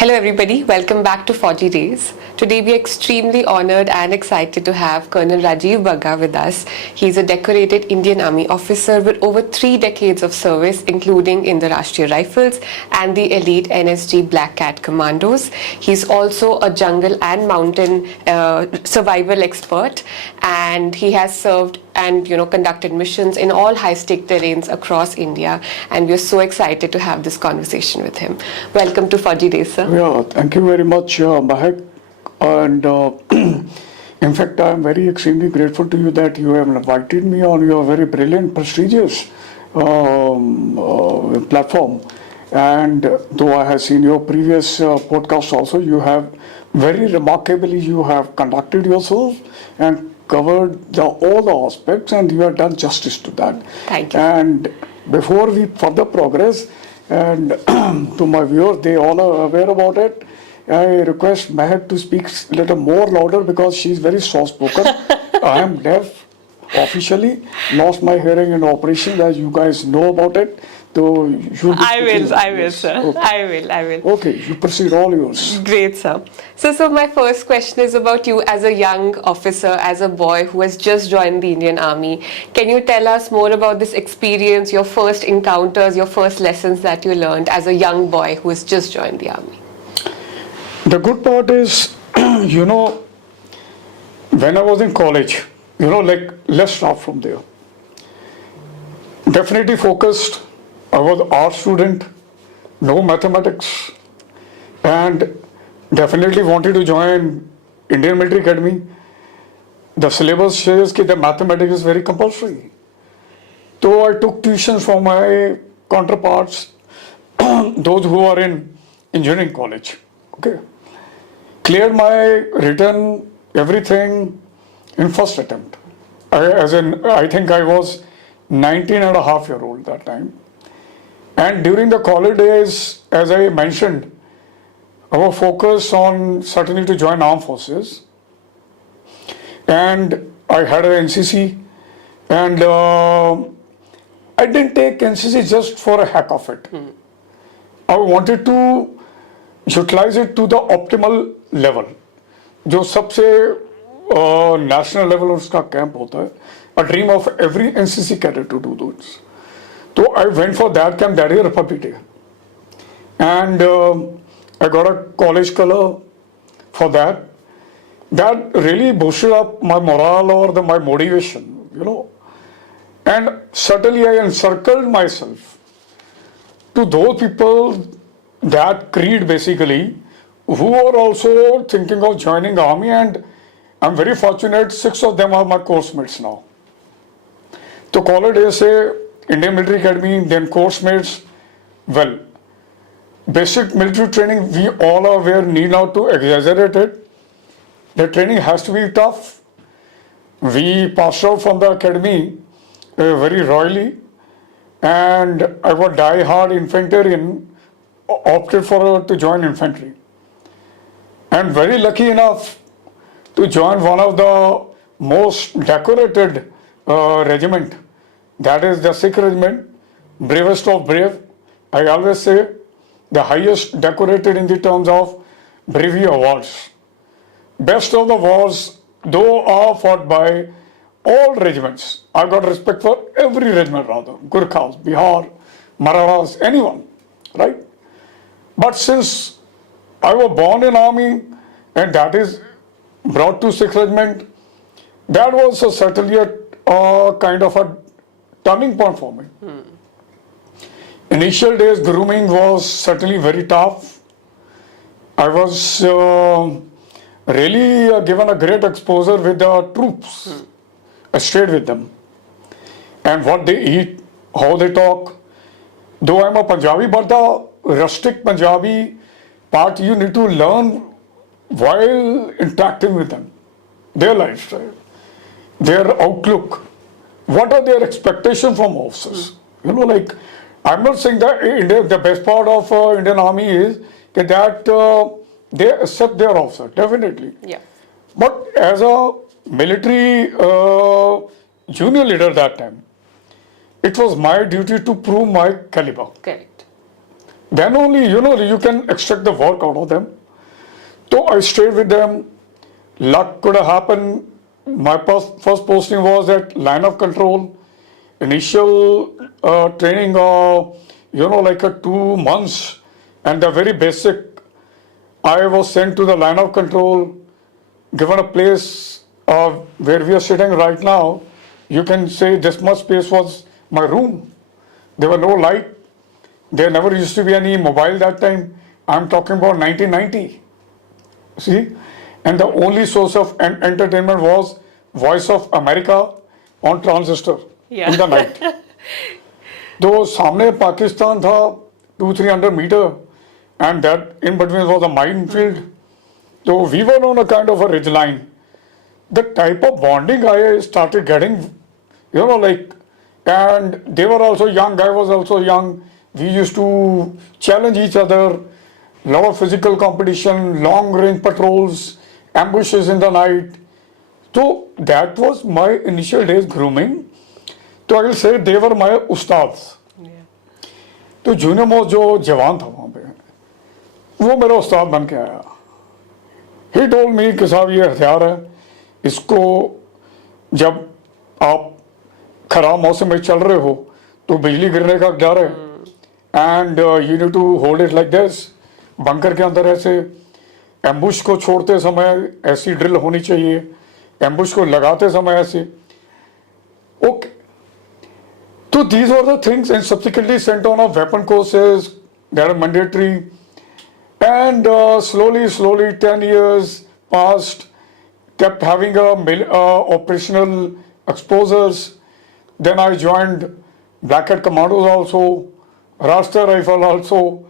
Hello everybody, welcome back to Fauji Days. Today we are extremely honored and excited to have Colonel Rajeev Bagga with us. He's a decorated Indian Army officer with over 3 decades of service, including in the Rashtriya Rifles and the elite NSG Black Cat Commandos. He's also a jungle and mountain survival expert, and he has served and conducted missions in all high-stake terrains across India, and we're so excited to have this conversation with him. Welcome to Fauji Days, sir. Yeah, thank you very much, Mahek. And in fact, I'm very extremely grateful to you that you have invited me on your very brilliant, prestigious platform. And though I have seen your previous podcast also, you have very remarkably, you have conducted yourself and covered all the aspects, and you have done justice to that. Thank you. And before we further progress, and to my viewers, they all are aware about it, I request Mahek to speak a little more louder because she's very soft-spoken. I am deaf, officially, lost my hearing in operation, as you guys know about it. So I will, sir. Okay. I will. Okay, you proceed, all yours. Great, sir. So my first question is about you as a young officer, as a boy who has just joined the Indian Army. Can you tell us more about this experience, your first encounters, your first lessons that you learned as a young boy who has just joined the Army? The good part is, when I was in college, let's start from there. Definitely focused. I was an art student, no mathematics, and definitely wanted to join Indian Military Academy. The syllabus says that mathematics is very compulsory. So I took tuitions from my counterparts, those who are in engineering college. Okay, cleared my written everything in first attempt. I think I was 19 and a half year old that time. And during the college days, as I mentioned, our focus on certainly to join armed forces. And I had an NCC, and I didn't take NCC just for a heck of it. I wanted to utilize it to the optimal level. जो सबसे national level उसका camp होता है. A dream of every NCC cadet to do those. So I went for that camp that year, Republic Day. And I got a college color for that. That really boosted up my morale or my motivation, And certainly I encircled myself to those people, that creed basically, who are also thinking of joining the army, and I'm very fortunate 6 of them are my course mates now. So college days say Indian Military Academy, then course mates. Well, basic military training, we all are aware, need not to exaggerate it. The training has to be tough. We passed out from the academy very royally, and I was die-hard infantry, opted to join infantry. And very lucky enough to join one of the most decorated regiment. That is the Sikh regiment, bravest of brave. I always say the highest decorated in the terms of bravery awards. Best of the wars, though, are fought by all regiments. I got respect for every regiment rather. Gurkhas, Bihar, Marathas, anyone, right? But since I was born in army, and that is brought to Sikh regiment, that was certainly a kind of a turning point for me. Initial days, grooming was certainly very tough. I was really given a great exposure with the troops. I stayed with them. And what they eat, how they talk. Though I'm a Punjabi, but the rustic Punjabi part you need to learn while interacting with them. Their lifestyle, their outlook. What are their expectations from officers? I'm not saying that the best part of Indian Army is that they accept their officer, definitely. Yeah. But as a military junior leader that time, it was my duty to prove my caliber. Correct. then only, you can extract the work out of them. So I stayed with them. Luck could have happened. My first posting was at line of control. Initial training, like 2 months, and the very basic. I was sent to the line of control, given a place where we are sitting right now. You can say this much space was my room. There were no light. There never used to be any mobile that time. I'm talking about 1990. See? And the only source of entertainment was Voice of America on transistor in the night. तो सामने पाकिस्तान था 200-300 meter, and that in between was a minefield. So we were on a kind of a ridge line. The type of bonding I started getting, and they were also young, I was also young. We used to challenge each other, lot of physical competition, long range patrols, ambushes in the night. So that was my initial days grooming. So I will say they were my ustads. तो junior most जो जवान था वहाँ पे, वो मेरा उस्ताद बन के आया. He told me कि साहब ये हथियार है, इसको जब आप खराब मौसम में चल रहे हो तो बिजली गिरने का डर है, and you need to hold it like this. Bunker के अंदर ऐसे एम्बुश को छोड़ते समय ऐसी ड्रिल होनी चाहिए, एम्बुश को लगाते समय ऐसे. Okay, so these were the things, and subsequently sent on of weapon courses that are mandatory, and slowly 10 years passed, kept having operational exposures. Then I joined Black Hat Commandos also, Rasta Rifle also,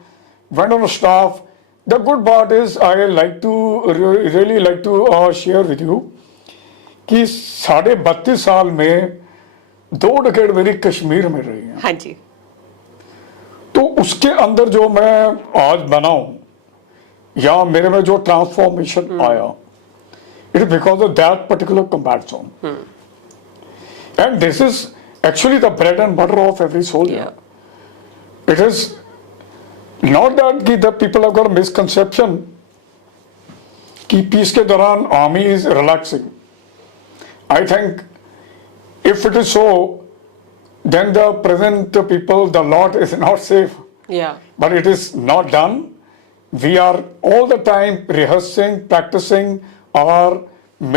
went on a staff. The good part is I really like to share with you कि 32.5 साल में 2 decade मेरी कश्मीर में रही है. हाँ जी. तो उसके अंदर जो मैं आज बना हूं, या मेरे में जो ट्रांसफॉर्मेशन आया, it is because of that particular combat zone. And this is actually the bread and butter of every soldier. It is not that कि the people have got misconception कि पीस के दौरान army is relaxing. I think if it is so, then the present people, the lot is not safe. Yeah. But it is not done. We are all the time rehearsing, practicing our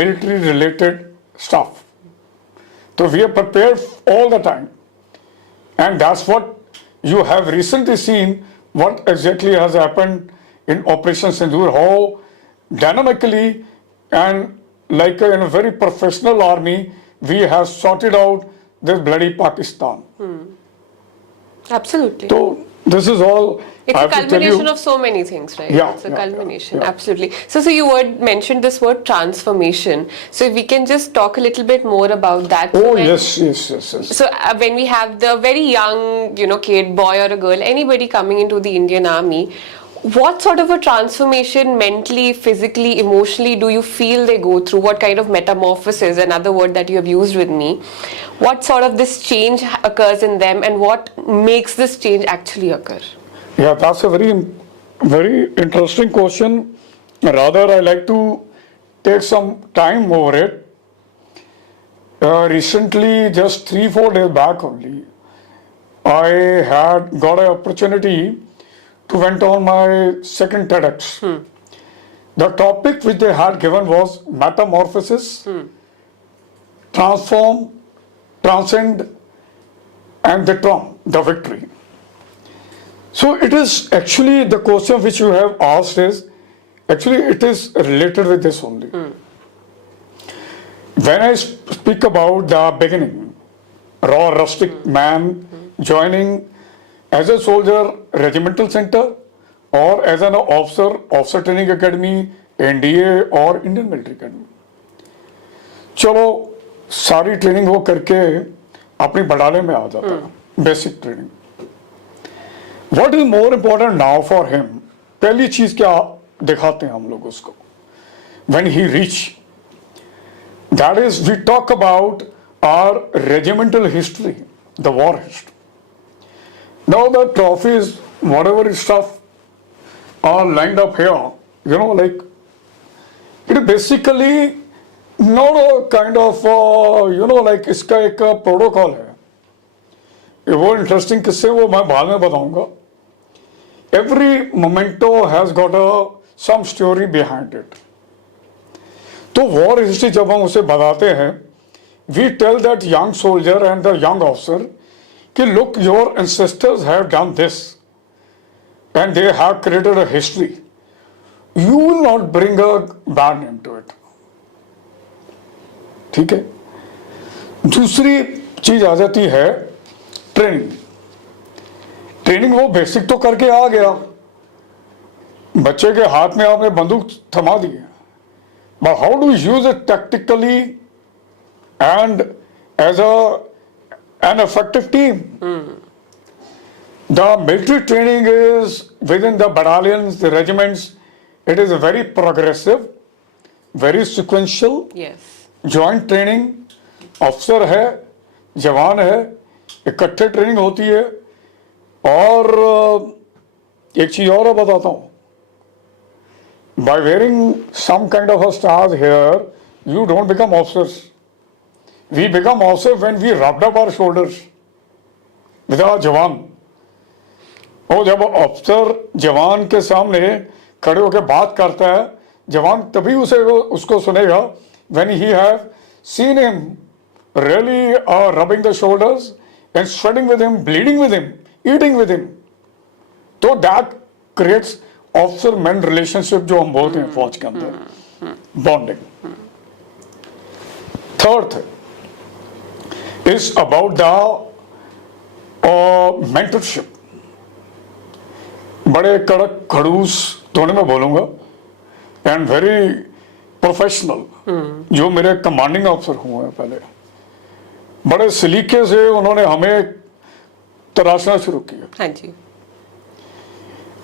military related stuff. So we are prepared all the time. And that's what you have recently seen, what exactly has happened in Operation Sindoor, how dynamically and like in a very professional army, we have sorted out this bloody Pakistan. Absolutely. So this is all. It's a culmination of so many things, right? Yeah, it's a culmination. Yeah. Absolutely. So you mentioned this word transformation. So if we can just talk a little bit more about that. Oh, yes. So when we have the very young, kid, boy or a girl, anybody coming into the Indian Army, what sort of a transformation mentally, physically, emotionally do you feel they go through? What kind of metamorphosis, another word that you have used with me, what sort of this change occurs in them, and what makes this change actually occur? Yeah, that's a very, very interesting question. Rather, I like to take some time over it. Recently, just 3-4 days back only, I had got an opportunity to went on my second TEDx. The topic which they had given was metamorphosis, transform, transcend, and the victory. So it is actually the question which you have asked is actually it is related with this only. When I speak about the beginning, raw rustic man joining as a soldier regimental center or as an officer training academy, NDA or Indian military academy. चलो सारी training वो करके अपनी बड़ाले में आ जाता है, basic training. What is more important now for him? पहली चीज क्या दिखाते हैं हम लोग उसको when he reach, that is we talk about our regimental history, the war history. Now the trophies whatever stuff are lined up here, you know, like it is basically not a kind of, you know, like इसका एक protocol है. ये वो interesting किस्से वो मैं बाद में बताऊंगा. Every memento has got some story behind it. तो वॉर हिस्ट्री जब हम उसे बताते हैं, we tell that young soldier and the young officer कि look, your ancestors have done this and they have created a history. You will not bring a bad name to it. ठीक है. दूसरी चीज आ जाती है ट्रेनिंग. ट्रेनिंग वो basic तो करके आ गया, बच्चे के हाथ में आपने बंदूक थमा दी, but how to use it tactically and as an effective team. The military training is within the battalions, the regiments. It is very progressive, very sequential. Yes. Joint training, अफसर है, जवान है, इकट्ठे ट्रेनिंग होती है. और एक चीज और बताता हूं. By wearing some kind of a stars here, you don't become officers. We become officers when we rubbed up our shoulders with our जवान. और जब अफसर जवान के सामने खड़े होकर बात करता है, जवान तभी उसको सुनेगा when he have seen him really rubbing the shoulders and sweating with him, bleeding with him, eating with him. तो that creates officer man relationship जो हम बोलते हैं फौज के अंदर, bonding. Third is about the mentorship. बड़े कड़क खड़ूस टोन में बोलूंगा एंड वेरी प्रोफेशनल. जो मेरे कमांडिंग ऑफिसर हुए हैं पहले, बड़े सलीके से उन्होंने हमें तराशना शुरू किया. हाँ जी.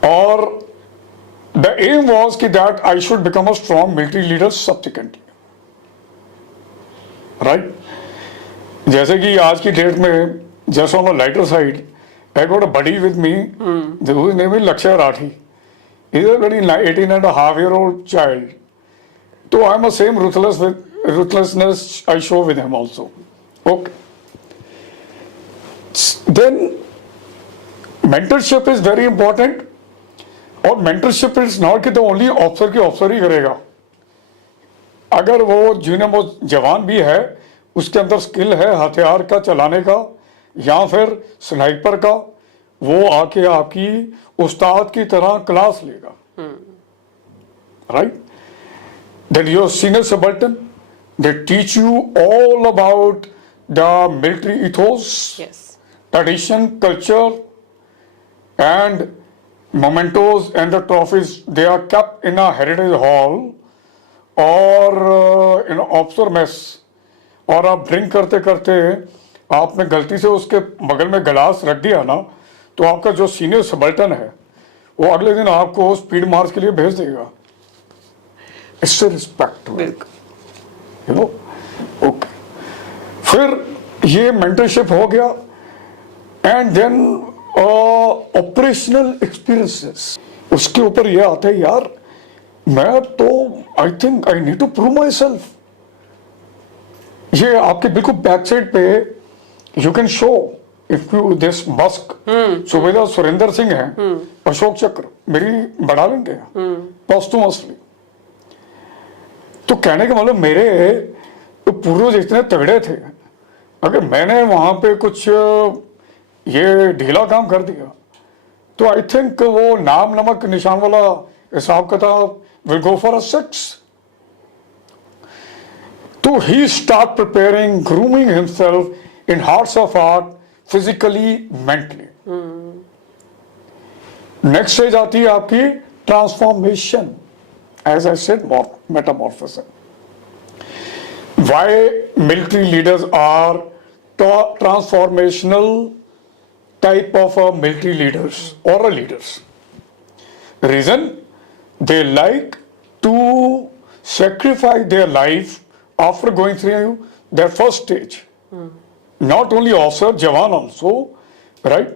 और the aim was that I should become a strong military leader subsequently. Right? जैसे कि आज की डेट में, just on a lighter side, I got a buddy with me, whose name is Lakshya Rathi. He's a very 18.5-year-old child. So I'm the same ruthlessness I show with him also. Okay. Then mentorship is very important. और mentorship is not कि तो only officer की officer ही करेगा. अगर वो junior most जवान भी है, उसके अंदर स्किल है हथियार का चलाने का या फिर स्नाइपर का, वो आके आपकी उस्ताद की तरह क्लास लेगा. Right? Then your senior subaltern, they teach you all about the military ethos, tradition, culture and mementos and the trophies. They are kept in a heritage hall or in officer mess. और आप drink करते करते आपने गलती से उसके बगल में गिलास रख दिया ना, तो आपका जो सीनियर सबल्टन है वो अगले दिन आपको स्पीड मार्च के लिए भेज देगा. इससे रिस्पेक्ट, यू नो. ओके. फिर ये मेंटरशिप हो गया एंड देन ऑपरेशनल एक्सपीरियंसेस. उसके ऊपर ये आता है, यार मैं तो I think I need to prove myself. ये आपके बिल्कुल बैक साइड पे you can show if you this mask. Subedar Surendra Singh है, अशोक चक्र मेरी बढ़ा लेंगे पोस्टुमसली. तो कहने का मतलब मेरे तो पूर्वज इतने तगड़े थे, अगर मैंने वहां पे कुछ ये ढीला काम कर दिया तो आई थिंक वो नाम नमक निशान वाला हिसाब किताब विल गो फॉर अ 6. तो he start preparing, grooming himself in hearts of art, physically, mentally. Next stage आती है आपकी transformation, as I said, metamorphosis. Why military leaders are transformational type of military leaders or leaders. Reason, they like to sacrifice their life after going through their first stage. Not only officer, jawan also, right?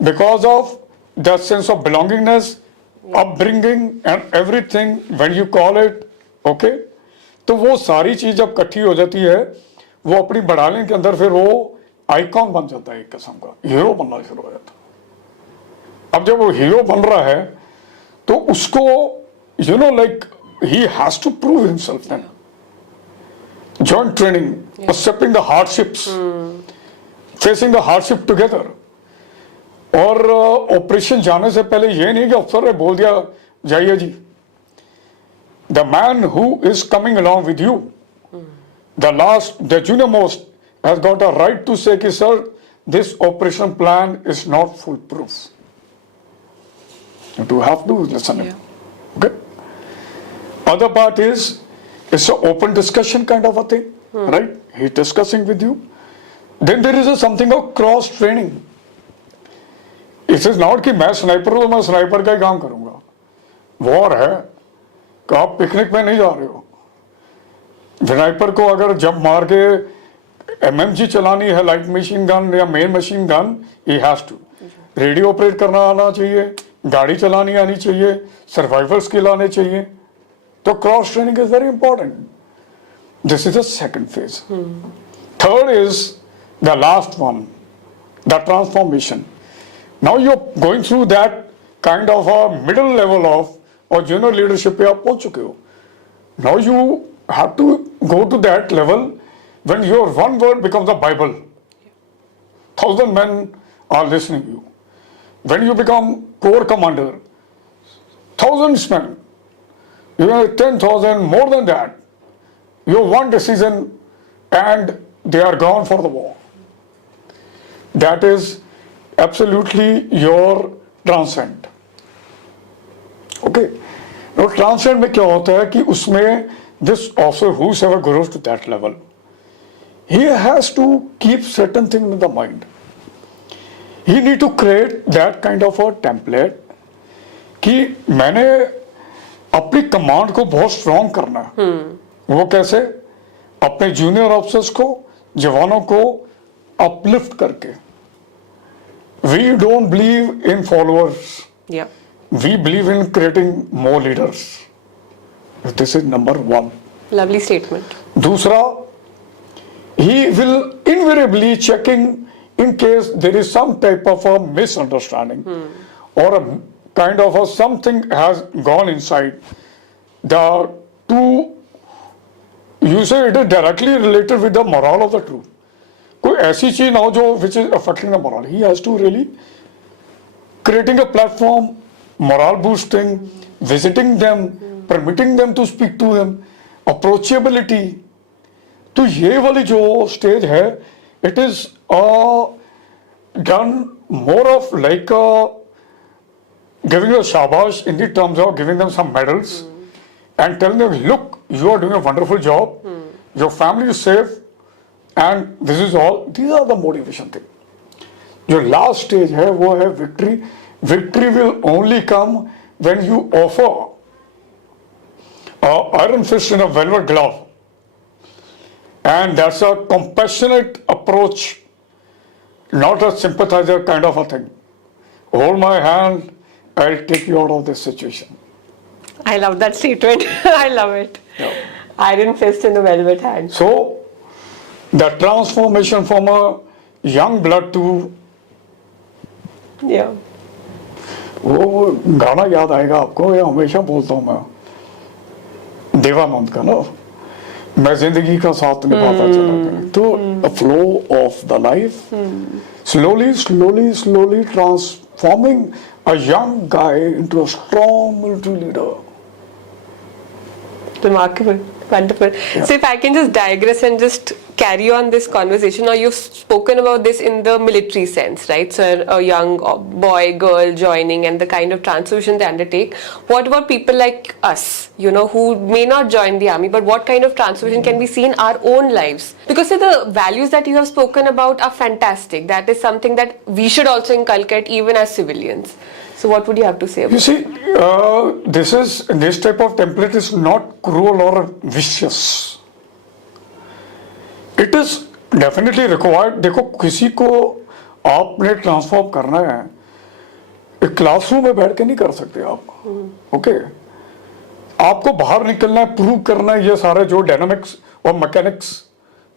Because of that sense of belongingness, upbringing and everything when you call it, okay, तो वो सारी चीज जब इकट्ठी हो जाती है वो अपनी बढ़ाने के अंदर फिर वो आइकॉन बन जाता है, एक किस्म का हीरो बनना शुरू हो जाता है। अब जब वो हीरो बन रहा है तो उसको you know like he has to prove himself then, joint training, accepting the hardships, facing the hardship together. और ऑपरेशन जाने से पहले ये नहीं कि अफसर ने बोल दिया जाइए जी। The man who is coming along with you, the junior most, has got a right to say, कि sir, this operation plan is not foolproof. You do have to listen. Yeah. Okay. Other part is, it's an open discussion kind of a thing, right? He's discussing with you. Then there is something of cross training. It is not कि मैं sniper हूँ तो मैं sniper का ही काम करूंगा। War है कि आप पिकनिक में नहीं जा रहे हो। स्नाइपर को अगर जब मार के एमएमजी चलानी है, लाइट मशीन गन या main machine gun, he has to radio operate करना आना चाहिए, गाड़ी चलानी आनी चाहिए, सर्वाइवल स्किल आने चाहिए। तो cross training is very important. This is the second phase. Third is the last one, the transformation. Now you're going through that kind of a middle level of or junior leadership पे आप पहुंच चुके हो। Now you have to go to that level when your one word becomes a Bible. 1,000 men are listening to you. When you become corps commander, thousands men, you have 10,000, more than that. You have one decision and they are gone for the war. That is absolutely your transcend. Okay. Now transcend में क्या होता है कि उसमें this officer whosoever grows to that level, he has to keep certain things in the mind. He need to create that kind of a template कि मैंने अपनी command को बहुत स्ट्रॉन्ग करना है। वो कैसे? अपने जूनियर ऑफिसर्स को, जवानों को अपलिफ्ट करके। We don't believe in followers. Yeah. We believe in creating more leaders. This is number one. Lovely statement. दूसरा, he will invariably checking in case there is some type of a misunderstanding or a kind of a something has gone inside. The two, you say it is directly related with the morale of the troop. कोई ऐसी चीज ना हो जो which is affecting the morale. He has to really creating a platform, morale boosting, visiting them, permitting them to speak to him, approachability. तो ये वाली जो स्टेज है, it is done more of like giving a shabash in the terms of giving them some medals and telling them, look, you are doing a wonderful job, your family is safe. And this is all, these are the motivation thing. जो last stage है वो है victory. Victory will only come when you offer iron fist in a velvet glove. And that's a compassionate approach, not a sympathizer kind of a thing. Hold my hand, I'll take you out of this situation. I love that statement. I love it. Yeah. Iron fist in the velvet hand. So, the transformation from a young blood to Yeah. वो गाना याद आएगा आपको, ये हमेशा बोलता हूँ मैं, देवानंद का ना, मैं जिंदगी का साथ निभाता चला गया। तो a flow of the life, slowly transforming a young guy into a strong military leader. Remarkable. Wonderful. Yeah. So if I can just digress and just carry on this conversation. Now you've spoken about this in the military sense, right? So a young boy, girl joining and the kind of transformation they undertake. What about people like us, who may not join the army, but what kind of transformation can we see in our own lives? Because the values that you have spoken about are fantastic. That is something that we should also inculcate even as civilians. So what would you have to say about it? You see, this type of template is not cruel or vicious. It is definitely required. देखो किसी को आपने transform करना है एक classroom में बैठ के नहीं कर सकते आप। ओके, आपको बाहर निकलना है, प्रूव करना है, ये सारे जो डायनामिक्स और मैकेनिक्स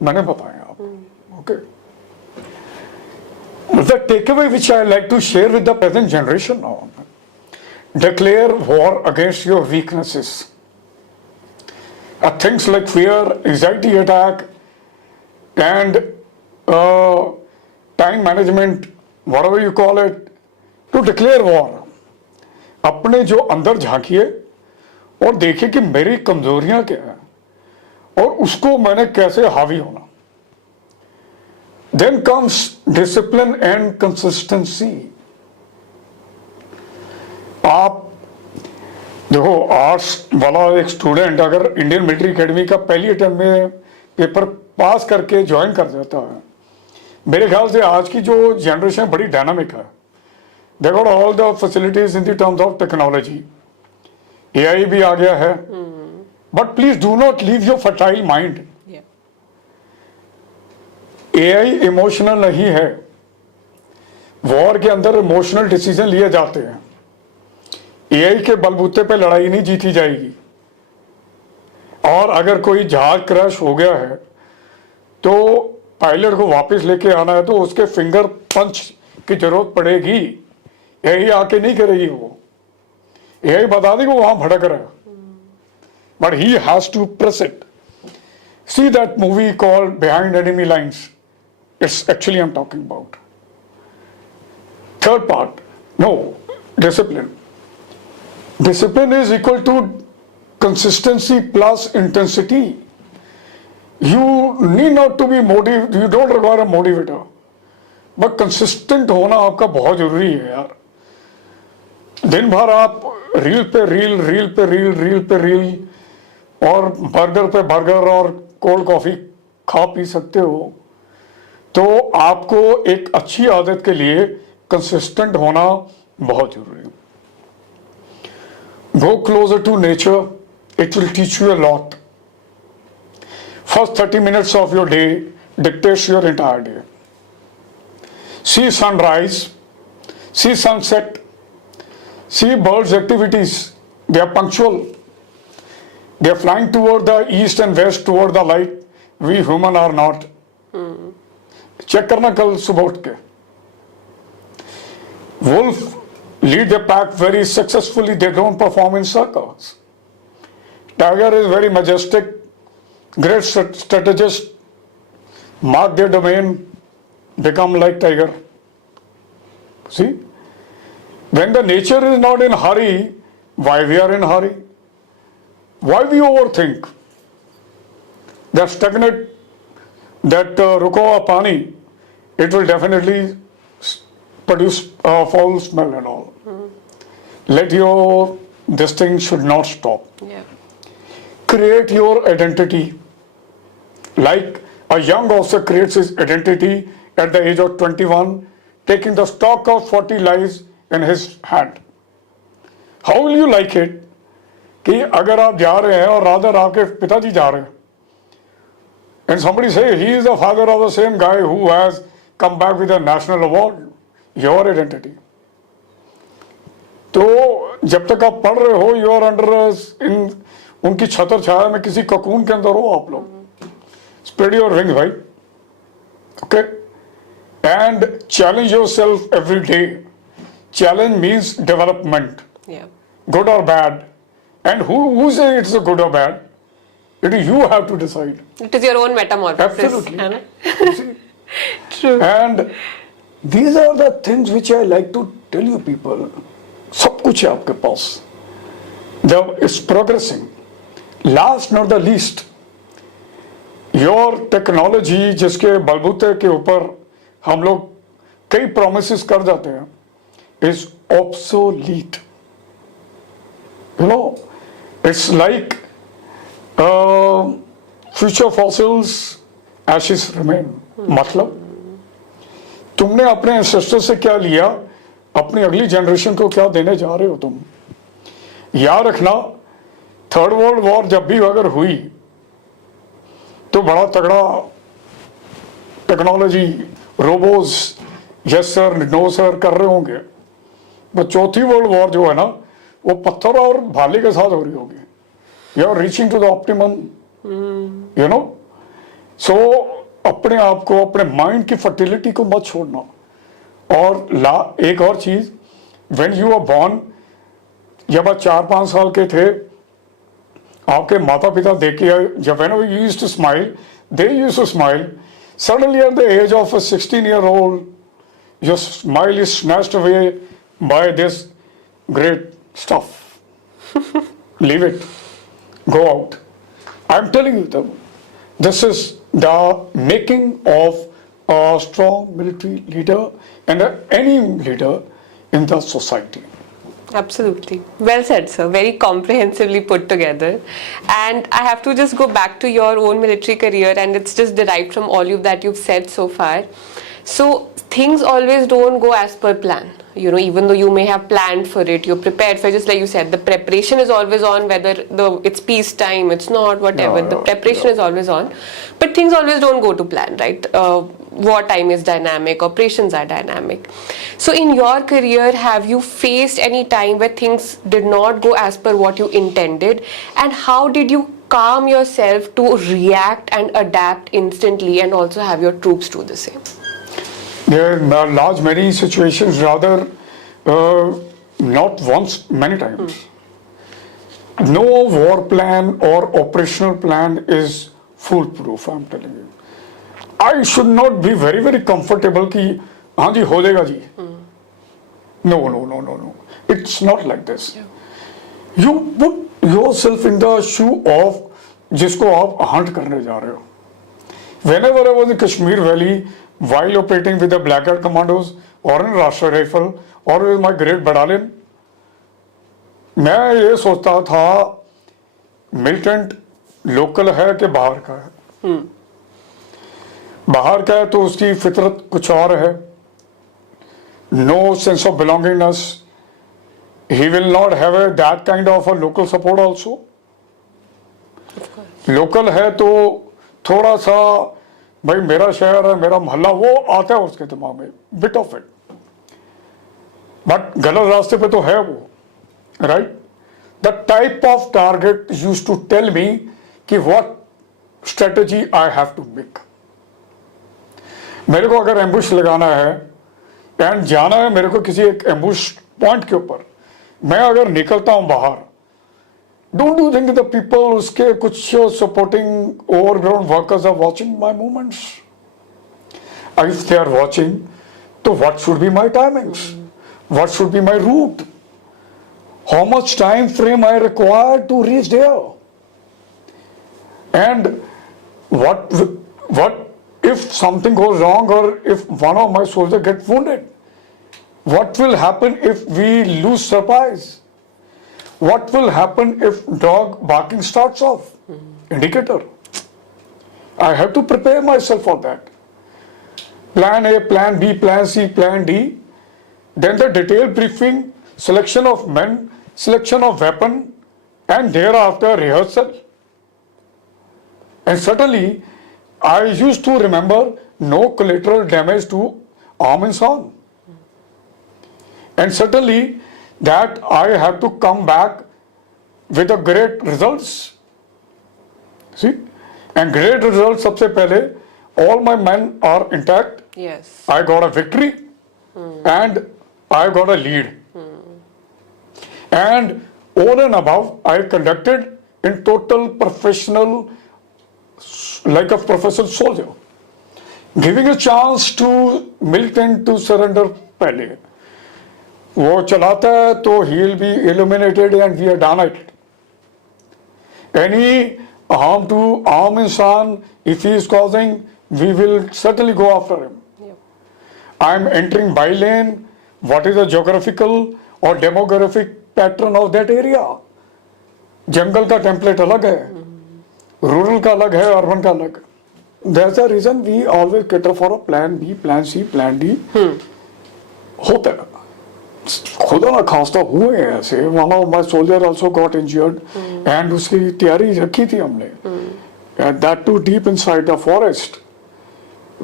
मैंने बताए आप। Okay, the takeaway which I like to share with the present generation now: declare war against your weaknesses. Things like fear, anxiety attack, and time management, whatever you call it, to declare war. अपने जो अंदर झांकिए और देखिए कि मेरी कमजोरियां क्या है और उसको मैंने कैसे हावी होना। Then comes discipline and consistency. आप देखो, आर्ट्स वाला एक स्टूडेंट अगर इंडियन मिलिट्री एकेडमी का पहली अटेम्प्ट में पेपर पास करके ज्वाइन कर जाता है, मेरे ख्याल से आज की जो जनरेशन बड़ी डायनामिक है। They got all the facilities in the terms of technology, AI भी आ गया है, but please do not leave your fertile mind. AI emotional नहीं है, वॉर के अंदर इमोशनल डिसीजन लिए जाते हैं। एआई के बलबूते पे लड़ाई नहीं जीती जाएगी। और अगर कोई जहाज क्रैश हो गया है तो पायलट को वापस लेके आना है तो उसके फिंगर पंच की जरूरत पड़ेगी। एआई आके नहीं करेगी, वो एआई बता देगी वो वहां भड़क रहा है, but he has to press it. See that movie called behind enemy lines, it's actually I'm talking about. Third part, no, discipline. Discipline is equal to consistency plus intensity. You need not to be motivated, you don't require a motivator, but consistent होना आपका बहुत जरूरी है यार। दिन भर आप reel पे रील, रील पे रील, रील पे रील और बर्गर पे बर्गर और कोल्ड कॉफी खा पी सकते हो, तो आपको एक अच्छी आदत के लिए कंसिस्टेंट होना बहुत जरूरी है। Go closer to nature, it will teach you a lot. First 30 minutes of your day dictates your entire day. See sunrise, see sunset, see birds activities, they are punctual, they are flying toward the east and west toward the light. We human are not. Check करना कल सुबह उठ के। Wolf lead the pack very successfully, they don't perform in circles. Tiger is very majestic, great strategist, mark their domain, become like tiger. See, when the nature is not in hurry, why we are in hurry? Why we overthink? That stagnant, that ruko pani, it will definitely produce foul smell and all. Let your, this thing should not stop. Yeah. Create your identity. Like a young officer creates his identity at the age of 21, taking the stock of 40 lives in his hand. How will you like it कि अगर आप जा रहे हैं और rather आपके पिताजी जा रहे हैं, and somebody say he is the father of the same guy who has come back with a national award, your identity. तो जब तक आप पढ़ रहे हो, you are under in उनकी छतर छाया में किसी ककून के अंदर हो आप लोग। Spread your wings भाई, okay, and challenge yourself every day. Challenge means development, Yeah. good or bad. And who say it's a good or bad? It is you have to decide. It is your own metamorphosis. Absolutely. है ना? You see? True. And these are the things which I like to tell you people. सब कुछ है आपके पास. It's progressing. Last not the least, your technology जिसके बलबूते के ऊपर हम लोग कई promises कर जाते हैं, is obsolete. You know, it's like future fossils, ashes remain. मतलब तुमने अपने ancestor से क्या लिया, अपनी अगली जनरेशन को क्या देने जा रहे हो तुम। याद रखना, थर्ड वर्ल्ड वॉर जब भी अगर हुई तो बड़ा तगड़ा technology, robots, yes sir no sir कर रहे होंगे, वो चौथी वर्ल्ड वॉर जो है ना, वो पत्थर और भाले के साथ हो रही होगी। You are reaching to the optimum, you know. सो अपने आप को, अपने माइंड की फर्टिलिटी को मत छोड़ना। और एक और चीज, व्हेन यू आर बॉर्न, जब आप 4-5 साल के थे, आपके माता पिता देखिए, जब when you used to smile, they used to smile, suddenly at the age of a 16-year-old, your smile is snatched away by this great stuff. Leave it. Go out. I'm telling you, this is the making of a strong military leader and any leader in the society. Absolutely. Well said, sir. Very comprehensively put together. And I have to just go back to your own military career, and it's just derived from all that you've said so far. So things always don't go as per plan. You know, even though you may have planned for it, you're prepared for it, just like you said, the preparation is always on, whether it's peacetime, it's not, whatever, the preparation is always on. But things always don't go to plan, right? Wartime is dynamic, operations are dynamic. So in your career, have you faced any time where things did not go as per what you intended? And how did you calm yourself to react and adapt instantly and also have your troops do the same? There are many situations, rather not once, many times. No war plan or operational plan is foolproof, I'm telling you. I should not be very, very comfortable कि हाँ जी हो जाएगा जी. No. It's not like this. You put yourself in the shoe of जिसको आप hunt करने जा रहे हो. Whenever I was in Kashmir Valley, while operating with the Blackguard Commandos or in Rashtra Rifle or with my great battalion, मैं ये सोचता था मिलिटेंट लोकल है कि बाहर का है. बाहर का है तो उसकी फितरत कुछ और है. No sense of belongingness. He will not have that kind of a local support also. Local है तो थोड़ा सा भाई मेरा शहर है, मेरा मोहल्ला, वो आता है उसके दिमाग में, बिट ऑफ इट. बट गलत रास्ते पे तो है वो, right. The type of target used to tell me कि what strategy I have to make. मेरे को अगर एम्बुश लगाना है एंड जाना है मेरे को किसी एक एम्बुश पॉइंट के ऊपर, मैं अगर निकलता हूं बाहर, don't you think the people उसके कुछ supporting overground workers are watching my movements? If they are watching, तो what should be my timings? What should be my route? How much time frame I require to reach there? And what if something goes wrong or if one of my soldiers get wounded? What will happen if we lose supplies? What will happen if dog barking starts off? Indicator. I have to prepare myself for that. Plan A, Plan B, Plan C, Plan D. Then the detailed briefing, selection of men, selection of weapon, and thereafter rehearsal. And certainly, I used to remember no collateral damage to arm and so on. And certainly, that I have to come back with a great results. See, and great results. सबसे पहले, all my men are intact. Yes. I got a victory, and I got a lead. And over and above, I conducted in total professional, like a professional soldier, giving a chance to militant to surrender पहले. वो चलाता है तो he will be eliminated and we are done it. Any harm to arm insan, if he is causing, we will certainly go after him. Yep. I am entering by lane. What is the geographical or demographic pattern of that area? जंगल का template अलग है, rural का अलग है, urban का अलग. That's the reason we always cater for a plan B, plan C, plan D. होता है. खुदा ना खास्ता हुए हैं ऐसे. One of my soldier also got injured and उसकी तैयारी रखी थी हमने. That too deep inside the forest.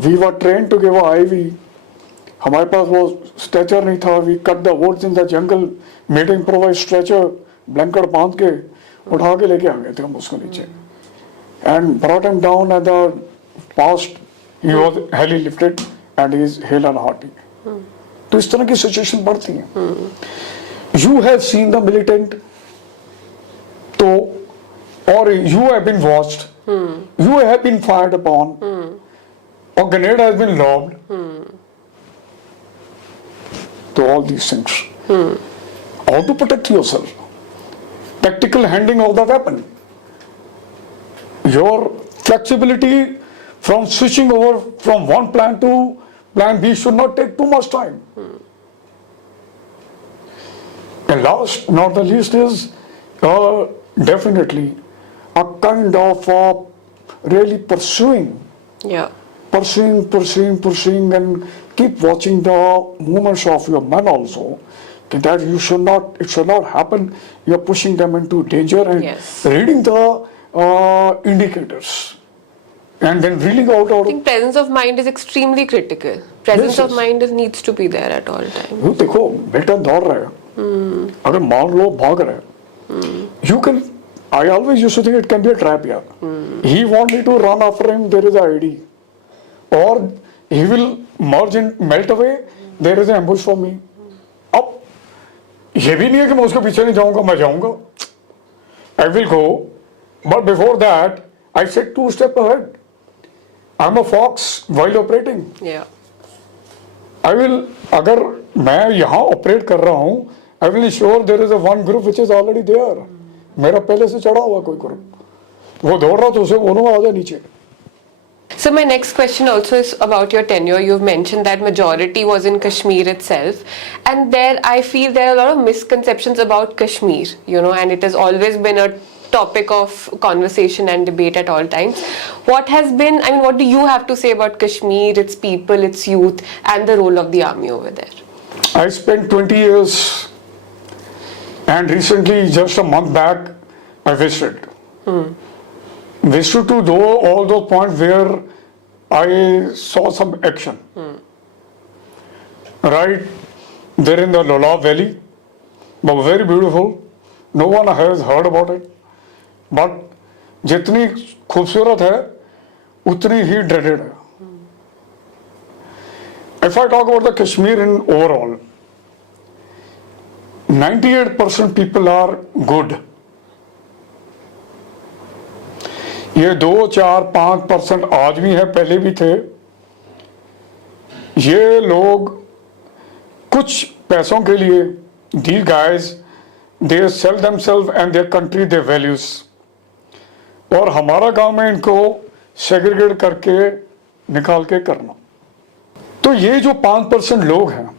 We were train to give IV हमारे पास वो स्ट्रेचर नहीं था, we cut the woods in the jungle, made improvise stretcher, blanket बांध के उठा के लेके आ गए थे हम उसको नीचे, and brought him down at the past, he was heli lifted and he is hale and hearty. तो इस तरह की सिचुएशन बढ़ती है। You have seen the militant, तो और you have been watched, you have been fired upon, or grenade has been lobbed. So all these things. How to protect yourself? Tactical handling of the weapon. Your flexibility from switching over from one plan to plan B should not take too much time. And last, not the least, is definitely a kind of really pursuing. Yeah. Pursuing, and keep watching the movements of your men also. That you should not, it should not happen. You are pushing them into danger, and Yes. reading the indicators, and then reeling out. I think presence of mind is extremely critical. Presence Yes, of yes. mind needs to be there at all times. You देखो बेटा दौड़ रहा है, अगर मान लो भाग रहा है, you can. I always used to think it can be a trap. Yeah, he want me to run after him. There is a ID. Or he will merge and melt away. There is an ambush for me. अब ये भी नहीं है कि मैं उसके पीछे नहीं जाऊंगा, मैं जाऊंगा. I will go, but before that, I set 2 steps ahead. I'm a fox while operating. Yeah. I will, अगर मैं यहाँ ऑपरेट कर रहा हूँ, I will ensure there is a one group which is already there. मेरा पहले से चढ़ा हुआ कोई ग्रुप, वो दौड़ रहा तो उसे बोलूँगा आ जा नीचे. So my next question also is about your tenure. You've mentioned that majority was in Kashmir itself, and there I feel there are a lot of misconceptions about Kashmir, you know, and it has always been a topic of conversation and debate at all times. What has been, I mean, what do you have to say about Kashmir, its people, its youth, and the role of the army over there? I spent 20 years, and recently, just a month back, I visited. Visited to all those points where I saw some action. Right there in the Lola Valley, but very beautiful. No one has heard about it. But जितनी खूबसूरत है, उतनी ही dreaded है. If I talk about the Kashmir in overall, 98% people are good. ये 2-4-5% आज भी है, पहले भी थे. ये लोग कुछ पैसों के लिए, these guys, they sell themselves and their country, their values. और हमारा काम है इनको सेग्रीगेट करके निकाल के करना. तो ये जो 5% लोग हैं,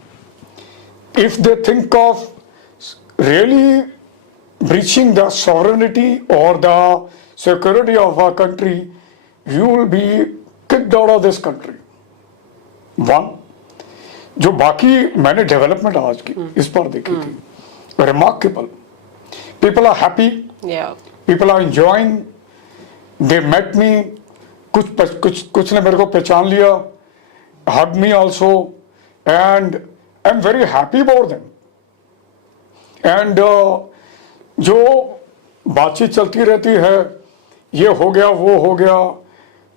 if they think of really breaching the sovereignty or the security of our country, you will be kicked out of this country. One, जो बाकी मैंने डेवलपमेंट आज की इस पर देखी थी, remarkable. People are happy. Yeah. People are enjoying. They met me. कुछ ने मेरे को पहचान लिया. Hugged me also, and I'm very happy about them. And जो बातचीत चलती रहती है, ये हो गया वो हो गया,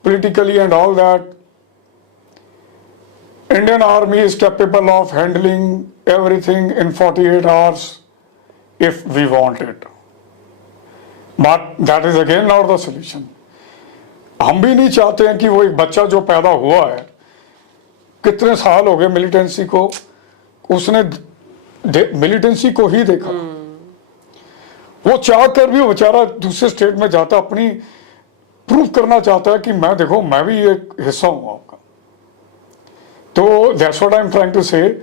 politically and all that, Indian Army is capable of handling everything in 48 hours if we want it. But that is again not the solution. हम भी नहीं चाहते हैं कि वो एक बच्चा जो पैदा हुआ है, कितने साल हो गए मिलिटेंसी को, उसने मिलिटेंसी को ही देखा, वो चाह कर भी बेचारा दूसरे स्टेट में जाता, अपनी प्रूव करना चाहता है कि मैं देखो मैं भी एक हिस्सा हूं आपका. तो that's what I'm trying to say.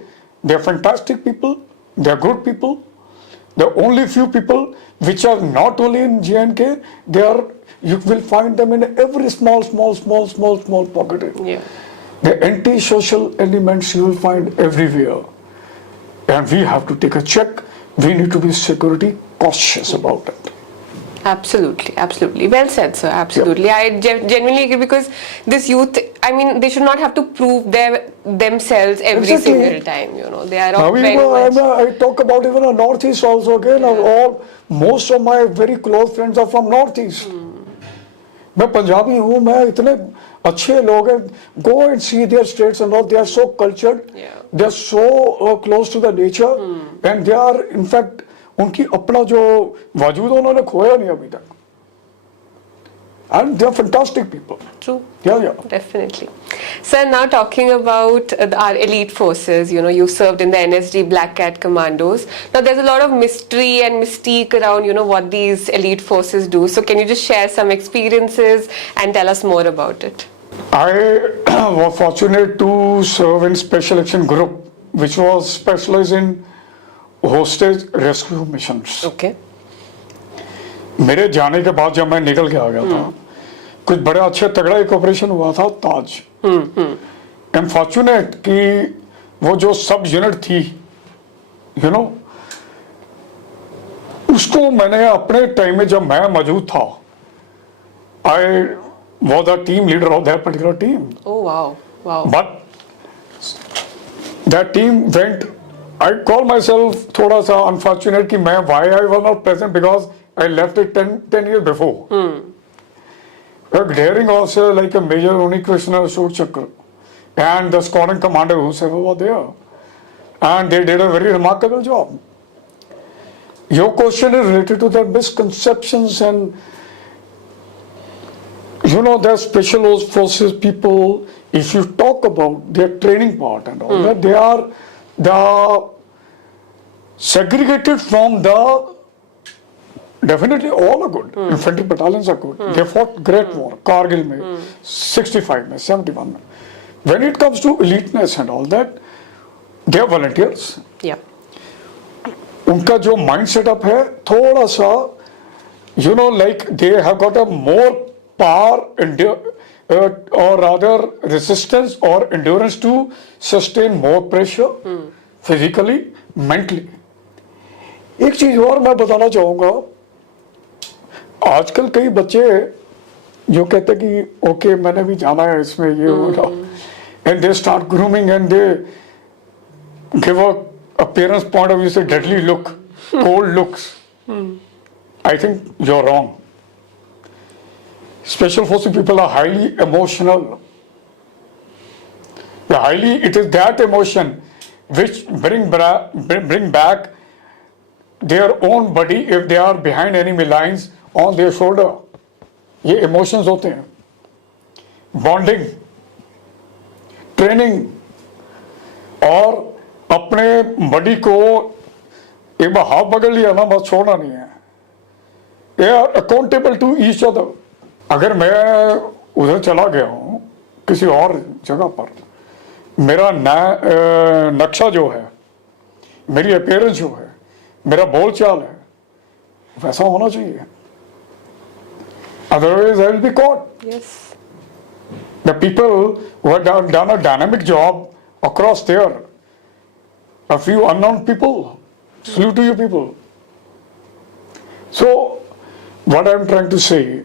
They're fantastic people, they're good people. The only few people which are not only in J&K, they are, you will find them in every small pocket. Yeah. The anti-social elements you will find everywhere. And we have to take a check. We need to be security cautious about it. Absolutely, absolutely. Well said, sir. Absolutely. I genuinely agree because this youth, I mean, they should not have to prove themselves every Exactly. single time. You know, they are Now, all very much. I talk about even a Northeast also. Again, most of my very close friends are from Northeast. मैं पंजाबी हूँ, मैं इतने अच्छे लोग हैं. Go and see their states and all. They are so cultured. Yeah. They are so close to the nature, and they are in fact उनकी अपना जो वजूद उन्होंने खोया नहीं अभी तक. And they are fantastic people. True. Yeah. Definitely. Sir, now talking about our elite forces, you know, you served in the NSG Black Cat Commandos. Now there's a lot of mystery and mystique around, you know, what these elite forces do. So can you just share some experiences and tell us more about it? I was fortunate to serve in Special Action Group, which was specialized in hostage rescue missions. Okay. मेरे जाने के बाद जब मैं निकल के आ गया था, कुछ बड़ा अच्छा तगड़ा एक ऑपरेशन हुआ था ताज. आई एम फॉर्चुनेट कि वो जो सब यूनिट थी, यू नो, उसको मैंने अपने टाइम में जब मैं मौजूद था, आई was the team leader of that particular team. Oh wow. But that team went. I call myself थोड़ा सा unfortunate कि मैं why I was not present because I left it 10 years before. A daring officer like a Major Uni Krishna Chakra and the squadron commander whoever were there, and they did a very remarkable job. Your question is related to the misconceptions and. You know, the special forces people, if you talk about their training part and all that, they are segregated from the, definitely all are good. Infantry battalions are good. They fought great war, Kargil mein, 65 mein, 71 mein. When it comes to eliteness and all that, they are volunteers. Yeah. उनका जो mind setup है, थोड़ा सा, you know, like they have got a more power or rather resistance or endurance to sustain more pressure physically, mentally. एक चीज और मैं बताना चाहूँगा, आजकल कई बच्चे जो कहते कि ओके मैंने भी जाना है इसमें ये होगा, and they start grooming and they give a appearance point of view से deadly look, cold looks. I think you're wrong. Special forces people are highly emotional. It is that emotion which bring back their own body if they are behind enemy lines on their shoulder. ये emotions होते हैं. Bonding, training, और अपने body को एक बार हाथ पकड़ लिया ना, बस छोड़ना नहीं है. They are accountable to each other. अगर मैं उधर चला गया हूँ किसी और जगह पर, मेरा नक्शा जो है, मेरी अपीयरेंस जो है, मेरा बोलचाल है, वैसा होना चाहिए. Otherwise I will be caught. Yes. The people who have done a dynamic job across there, a few unknown people, salute to you people. So what I am trying to say,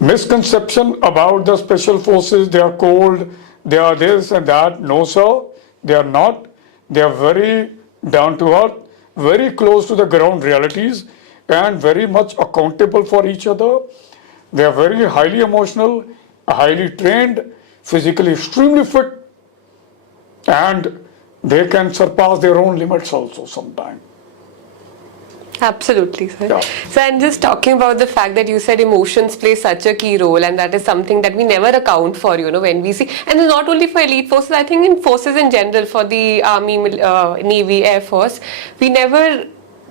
misconception about the special forces, they are cold, they are this and that. No sir, they are not. They are very down to earth, very close to the ground realities, and very much accountable for each other. They are very highly emotional, highly trained, physically extremely fit, and they can surpass their own limits also sometimes. Absolutely, sir. Yeah. So, and just talking about the fact that you said emotions play such a key role, and that is something that we never account for, you know, when we see, and it's not only for elite forces, I think in forces in general, for the Army, Navy, Air Force, we never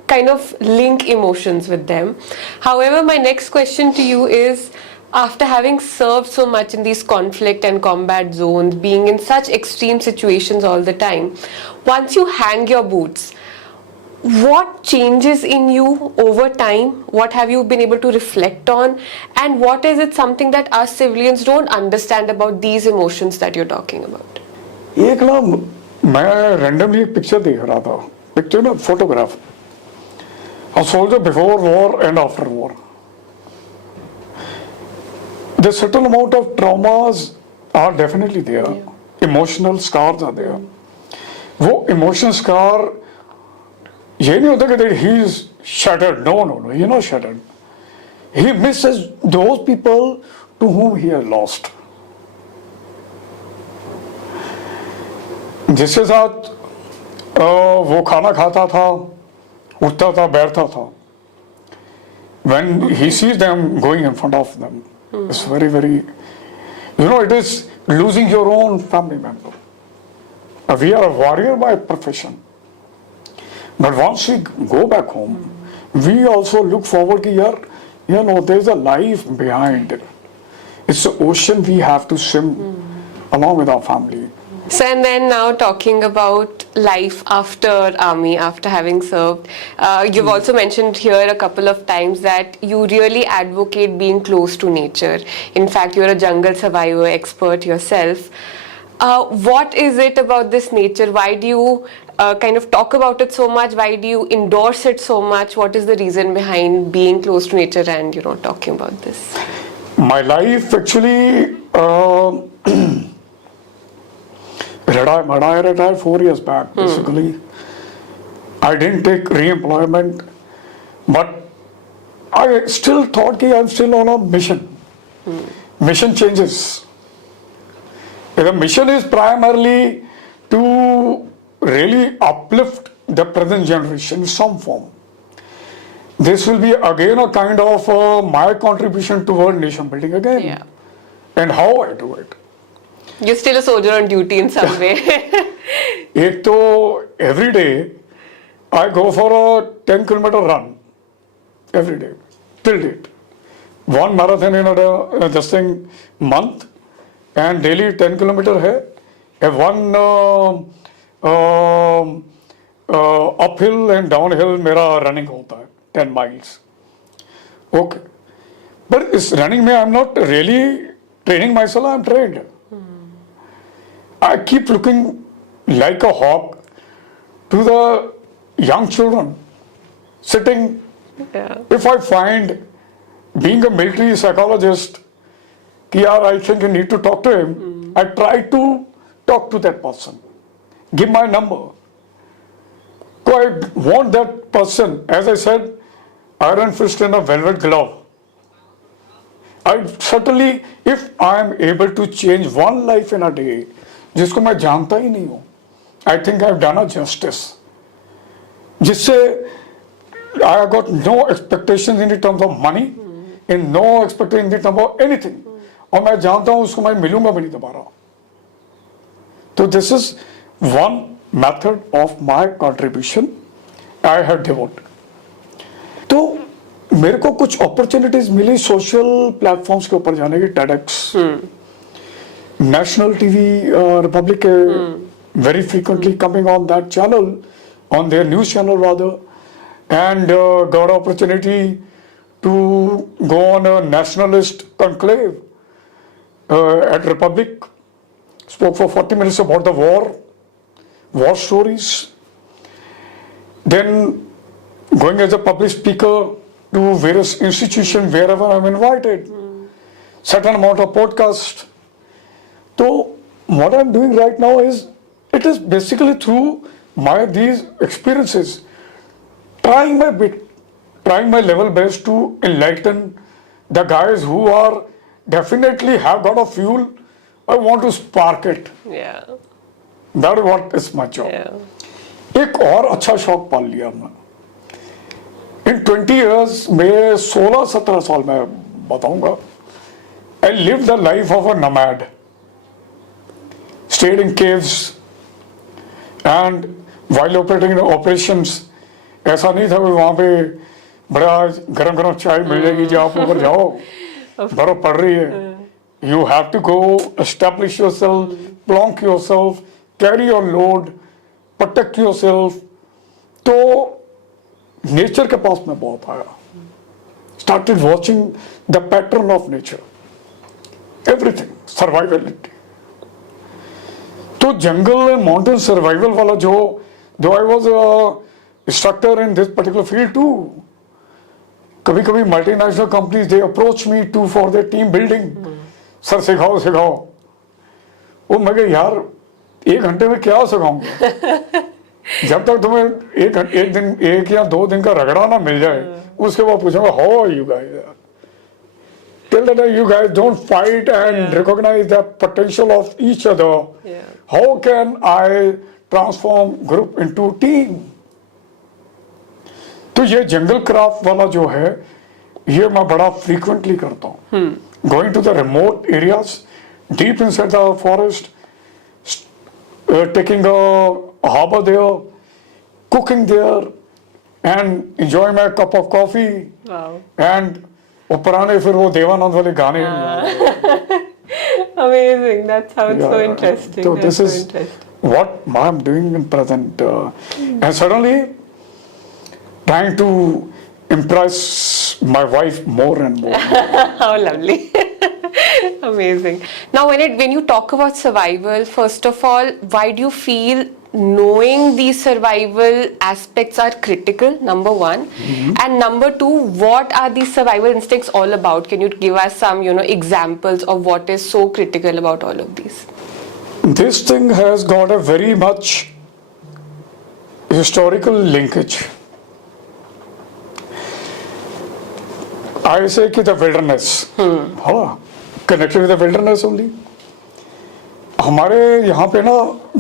kind of link emotions with them. However, my next question to you is, after having served so much in these conflict and combat zones, being in such extreme situations all the time, once you hang your boots, what changes in you over time? What have you been able to reflect on? And what is it something that us civilians don't understand about these emotions that you're talking about? एक ना मैं randomly एक picture देख रहा था, picture ना photograph, a soldier before war and after war. the certain amount of traumas are definitely there. Emotional scars are there. वो emotional scar ये नहीं होता कि he is shattered. No, he's not shattered. He misses those people to whom he has lost. जिसके साथ वो खाना खाता था, उठता था, बैठता था. When he sees them going in front of them, it's very, very, it is losing your own family member. We are a warrior by profession. But once we go back home, we also look forward to, there's a life behind it. It's the ocean we have to swim along with our family. So, and then now talking about life after army, after having served, you've also mentioned here a couple of times that you really advocate being close to nature. In fact, you're a jungle survivor expert yourself. What is it about this nature? Why do you kind of talk about it so much? Why do you endorse it so much? What is the reason behind being close to nature and, talking about this? My life actually, I retired 4 years back, basically. I didn't take re-employment, but I still thought that I'm still on a mission. Mission changes. The mission is primarily to really uplift the present generation in some form. This will be again a kind of my contribution toward nation building again. Yeah. And how I do it. You're still a soldier on duty in some way. एक तो every day I go for a 10-kilometer run every day till date. One marathon in a this thing month and daily 10 kilometer है. And one uphill and downhill मेरा running होता है 10 miles. Okay. But this running में I'm not really training myself. I'm trained. I keep looking like a hawk to the young children sitting. Yeah. If I find, being a military psychologist, I think you need to talk to him, I try to talk to that person, give my number. So I want that person, as I said, iron fist in a velvet glove. I certainly, if I am able to change one life in a day, जिसको मैं जानता ही नहीं हूँ, I think I've done a justice. जिससे I got no expectations in terms of money, and no expectation in terms of anything. और मैं जानता हूँ उसको मैं मिलूंगा भी नहीं दोबारा. So this is one method of my contribution I have devoted. तो मेरे को कुछ opportunities मिली social platforms के ऊपर जाने की, TEDx, National TV, Republic, very frequently coming on that channel, on their news channel rather, and got opportunity to go on a nationalist conclave at Republic. Spoke for 40 minutes about the war stories. Then going as a public speaker to various institutions wherever I'm invited. Certain amount of podcast. So what I'm doing right now is, it is basically through these experiences, trying my level best to enlighten the guys who are definitely have got a fuel. I want to spark it. Yeah. That is what is my job. Yeah. एक और अच्छा शौक पाल लिया हमने. In 20 years, मैं 16-17 साल में बताऊंगा, I lived the life of a nomad. Stayed in caves, and while operating in operations, ऐसा नहीं था कि वहाँ पे बड़ा गरम चाय मिल जाएगी जब आप ऊपर जाओ, बर्फ पड़ रही है. You have to go, establish yourself, plonk yourself, carry your load, protect yourself. तो nature के पास में बहुत आया. Started watching the pattern of nature. Everything, survivability. तो जंगल माउंटेन सर्वाइवल वाला जो I was a instructor in this particular field too. कभी कभी multinational companies they approach me to for their team building, sir सिखाओ सिखाओ। वो मैं कहा यार 1 घंटे में क्या सिखाऊंगा, जब तक तुम्हें एक या 2 दिन का रगड़ा ना मिल जाए, उसके बाद पूछूंगा how are you guys. Till the time you guys don't fight and recognize the potential of each other, how can I transform group into team? तो ये जंगल क्राफ्ट वाला जो है ये मैं बड़ा फ्रीक्वेंटली करता हूँ। Going to the remote areas deep inside the forest, taking a harbour there, cooking there and enjoy my cup of coffee and वो पुराने फिर वो देवानंद वाले गाने। Amazing. That sounds so interesting. So this That's is so interesting. what I'm doing in present, and suddenly trying to impress my wife more and more. How lovely. Amazing. Now, when you talk about survival, first of all, why do you feel knowing these survival aspects are critical, number one? And number two, what are these survival instincts all about? Can you give us some, examples of what is so critical about all of these? This thing has got a very much historical linkage. I say कि the wilderness, connected with the wilderness only. हमारे यहाँ पे ना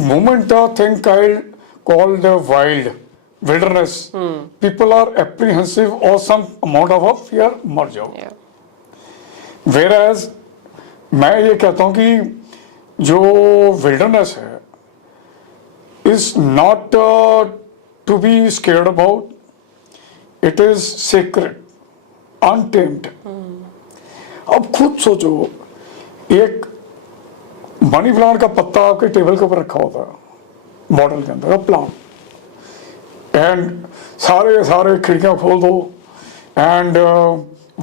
movement था thing called the wilderness. People are apprehensive or some amount of a fear, मर जाओ. Whereas मैं ये कहता हूँ कि जो wilderness है is not to be scared about. It is sacred, untamed. अब खुद सोचो, एक मनी प्लांट का पत्ता आपके टेबल के ऊपर रखा होता है बॉटल के अंदर, प्लांट, एंड सारे खिड़कियां खोल दो एंड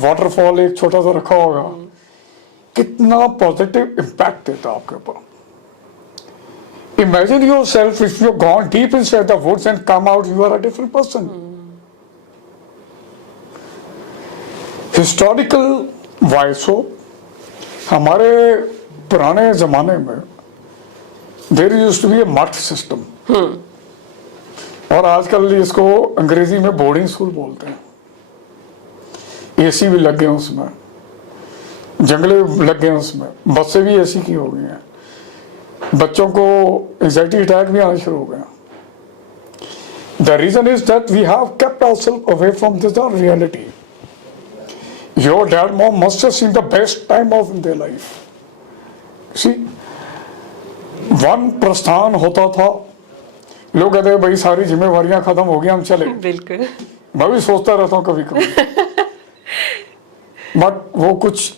वाटरफॉल एक छोटा सा रखा होगा, कितना पॉजिटिव इम्पैक्ट देता है आपके ऊपर। Imagine yourself if you gone deep inside the woods and come out, you are a different person. Historical wise हो, हमारे पुराने जमाने में there used to be a मठ सिस्टम, और आजकल इसको अंग्रेजी में बोर्डिंग स्कूल बोलते हैं। एसी भी लग गए उसमें, जंगले लग गए उसमें, बसें भी एसी की हो गई हैं, बच्चों को एंजाइटी अटैक भी आना शुरू हो गया। The reason is that we have kept ourself away from this reality. Your dad mom must have seen the best time of in their life. See, one प्रस्थान होता था, लोग कहते हैं भाई सारी जिम्मेवारियां खत्म हो गई, हम चले। बिल्कुल, मैं भी सोचता रहता हूँ कभी कभी, बट वो कुछ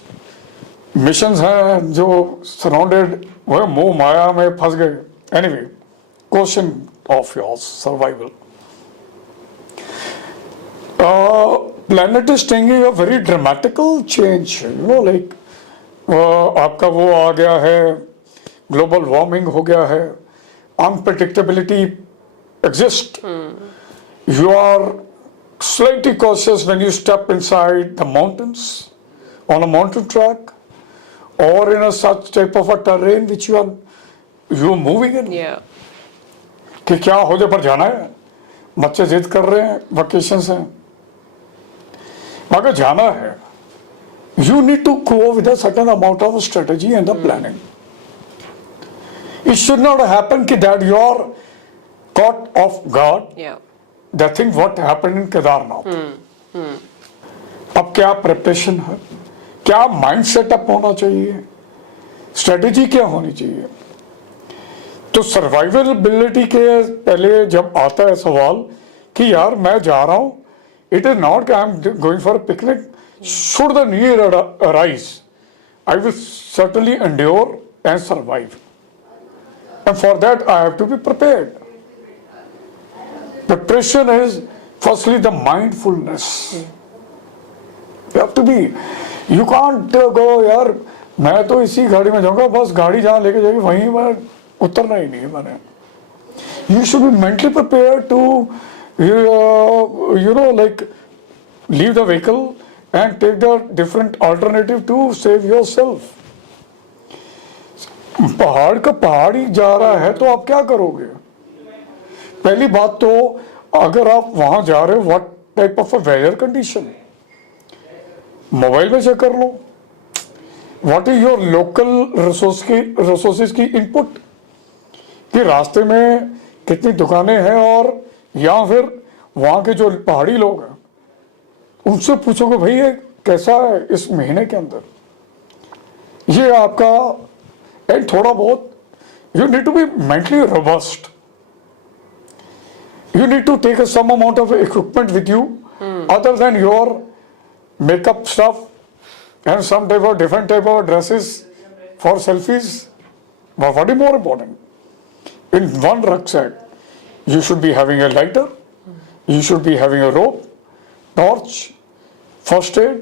मिशंस हैं जो सराउंडेड वो मोह माया में फंस गए। Anyway, question of yours, survival. Planet is taking a very dramatical change, you know, like आपका वो आ गया है, ग्लोबल वार्मिंग हो गया है, unpredictability exist, you are slightly cautious when you step inside the mountains, on a mountain track, or in a such type of a terrain which you are moving in. yeah, कि क्या होने पर जाना है, बच्चे जिद कर रहे हैं, वकेशंस हैं, अगर जाना है, you need to go with a certain amount of strategy and the planning. It should not happen that you are caught off guard. yeah, The thing what happened in Kedarnath. अब क्या प्रिपरेशन है, क्या mind setup होना चाहिए, strategy क्या होनी चाहिए। तो सर्वाइवबिलिटी के पहले जब आता है सवाल कि यार मैं जा रहा हूं, it is not I am going for picnic, should the need arise, I will certainly endure and survive, and for that I have to be prepared. Preparation is firstly the mindfulness. You have to be. You can't go यार मैं तो इसी गाड़ी में जाऊंगा, बस गाड़ी जहाँ लेके जाएगी वहीं मैं उतरना ही नहीं है मैंने। You should be mentally prepared to you know like leave the vehicle and take the different alternative to save yourself. पहाड़ का पहाड़ ही जा रहा है तो आप क्या करोगे? पहली बात तो अगर आप वहां जा रहे हो, what type of weather condition, mobile में चेक कर लो. What is your local resources की इनपुट, कि रास्ते में कितनी दुकानें हैं, और या फिर वहां के जो पहाड़ी लोग हैं उनसे पूछोगे भाई ये कैसा है इस महीने के अंदर. ये आपका एंड थोड़ा बहुत you need to be mentally robust. You need to take some amount of equipment with you other than your makeup stuff and some type of different type of dresses for selfies. But what is more important? In one rucksack, you should be having a lighter, you should be having a rope, torch, first aid,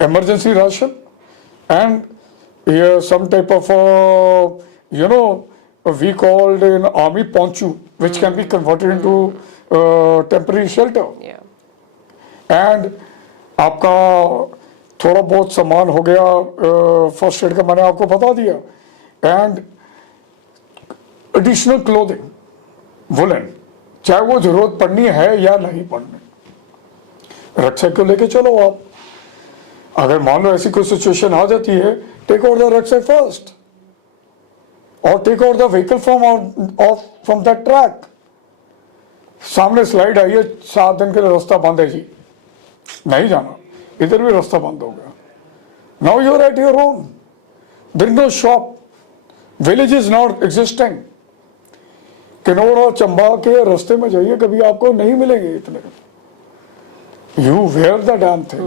emergency ration, and some type of, we called in army ponchu, which can be converted into temporary shelter. Yeah. And आपका थोड़ा बहुत सामान हो गया first aid का, मैंने आपको बता दिया. एंड एडिशनल क्लोथिंग, वुलन, चाहे वो जरूरत पड़नी है या नहीं पड़नी, रक्षक को लेके चलो आप. अगर मान लो ऐसी कोई सिचुएशन आ जाती है, टेक आउट द रक्षक फर्स्ट और take out the vehicle from that track. सामने स्लाइड आई है, 7 दिन के लिए रास्ता बंद है जी, नहीं जाना, इधर भी रास्ता बंद हो गया. Now you are at your own, there is no shop, village is not existing. Kinnaur और चंबा के रास्ते में जाइए, कभी आपको नहीं मिलेंगे इतने. You wear the damn thing,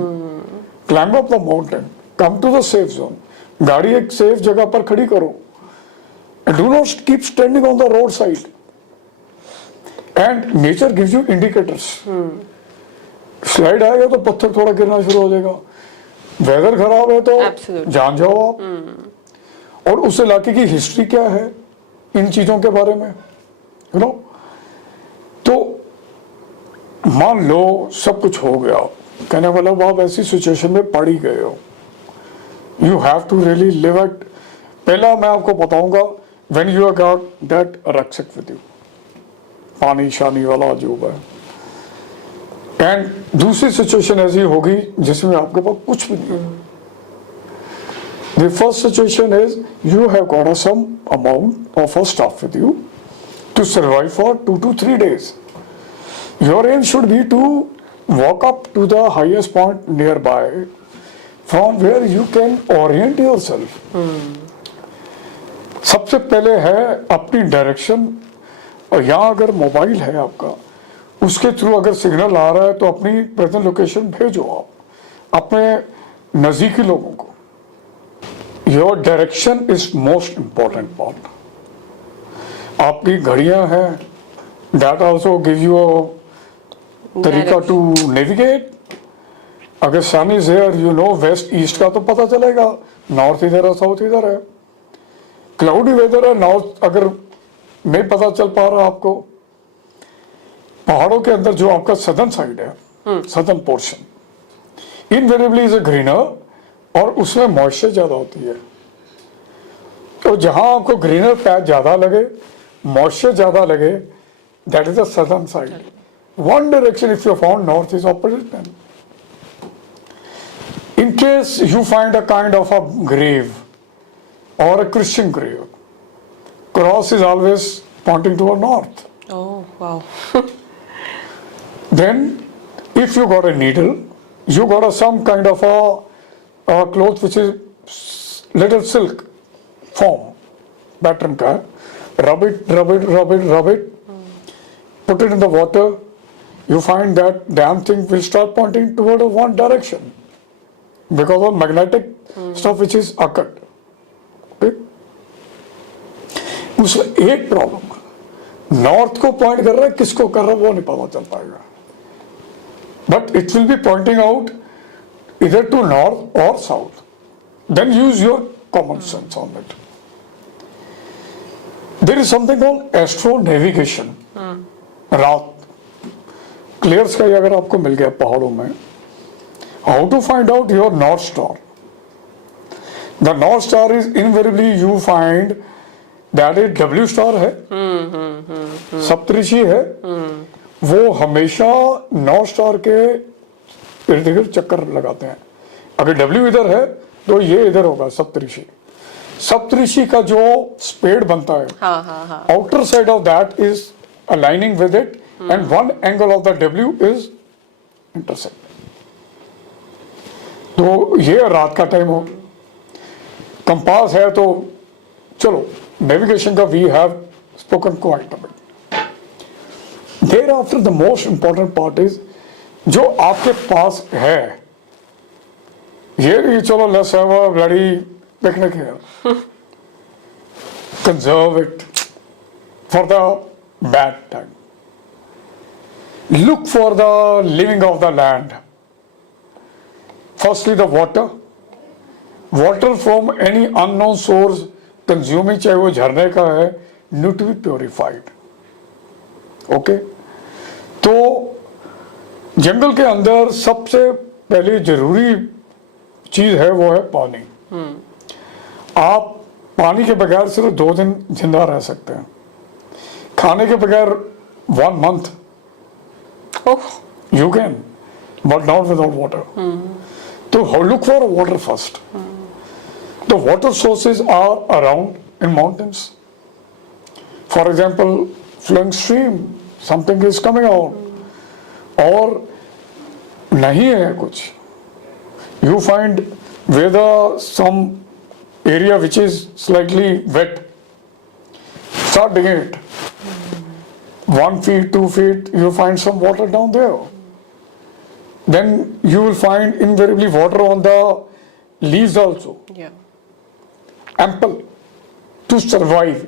climb up the mountain, come to the safe zone. गाड़ी एक सेफ जगह पर खड़ी करो. Do not keep standing on the road side. And nature gives you indicators. Slide आएगा तो पत्थर थोड़ा गिरना शुरू हो जाएगा, वेदर खराब है तो जान जाओ आप. और उस इलाके की हिस्ट्री क्या है इन चीजों के बारे में, यू नो. तो मान लो सब कुछ हो गया, कहने वाला आप ऐसी सिचुएशन में पड़ ही गए हो, you have to really live it. पहला मैं आपको बताऊंगा, when you are got that रक्षक विद यू, पानी शानी वाला जो है. एंड दूसरी सिचुएशन ऐसी होगी जिसमें आपके पास कुछ भी नहीं. The first situation is you have got some amount of a staff with you to survive for 2 to 3 days. Your aim should be to walk up to the highest point nearby from where you can orient yourself. सबसे पहले है अपनी direction. और यहाँ अगर mobile है आपका, उसके थ्रू अगर सिग्नल आ रहा है तो अपनी प्रेजेंट लोकेशन भेजो आप अपने नज़दीकी लोगों को. Your direction is most important part. आपकी घड़ियां हैं, that also give you a तरीका टू नेविगेट. अगर sun is here, you know west east का तो पता चलेगा, नॉर्थ इधर है साउथ इधर है. क्लाउडी वेदर है, नॉर्थ अगर नहीं पता चल पा रहा आपको, पहाड़ों के अंदर जो आपका सदर्न साइड है, southern portion invariably is a greener और उसमें मॉइस्चर ज्यादा होती है. तो जहां आपको ग्रीनर पैच ज्यादा लगे, मॉइस्चर ज्यादा लगे, that is the southern side. One direction if you found north is opposite. Then in case you find a kind of a grave or a Christian grave, cross is always pointing toward north. Oh, wow. Then if you got a needle, you got some kind of a cloth which is little silk form pattern ka, rub it, put it in the water, you find that damn thing will start pointing toward one direction because of magnetic stuff which is occurred. उसमें एक problem है, north को point कर रहा है, किसको कर रहा है वो नहीं पता चल पाएगा. But it will be pointing out इधर टू नॉर्थ और south. Then use your common sense on it. There is something called astro navigation. रात क्लियर स्काई अगर आपको मिल गया पहाड़ों में, How to find out your North Star? The North Star is invariably you find that it W star है, सप्तऋषि है, वो हमेशा नॉर्थ स्टार के इर्द गिर्द चक्कर लगाते हैं. अगर W इधर है तो ये इधर होगा सप्तऋषि. सप्तऋषि का जो स्पेड बनता है, outer side of that is aligning with it and one angle of the W is intersect. तो ये रात का टाइम हो, कंपास है तो चलो नेविगेशन का we have spoken quite a bit. Thereafter the most important part is जो आपके पास है, ये चलो let's have a bloody picnic here. Conserve it for the bad time. Look for the living of the land. Firstly, the water. Water from any unknown source consuming, चाहे वो झरने का है, need to be purified. Okay? तो जंगल के अंदर सबसे पहले जरूरी चीज है वो है पानी. आप पानी के बगैर सिर्फ 2 दिन जिंदा रह सकते हैं. खाने के बगैर 1 month. Oh. You can, but not without water. So look for water first. The water sources are around in mountains. For example, flowing stream, something is coming out. और नहीं है कुछ. You find whether some area which is slightly wet. Start digging it. 1 feet, 2 feet, you find some water down there. Then you will find invariably water on the leaves also. Yeah. Ample to survive.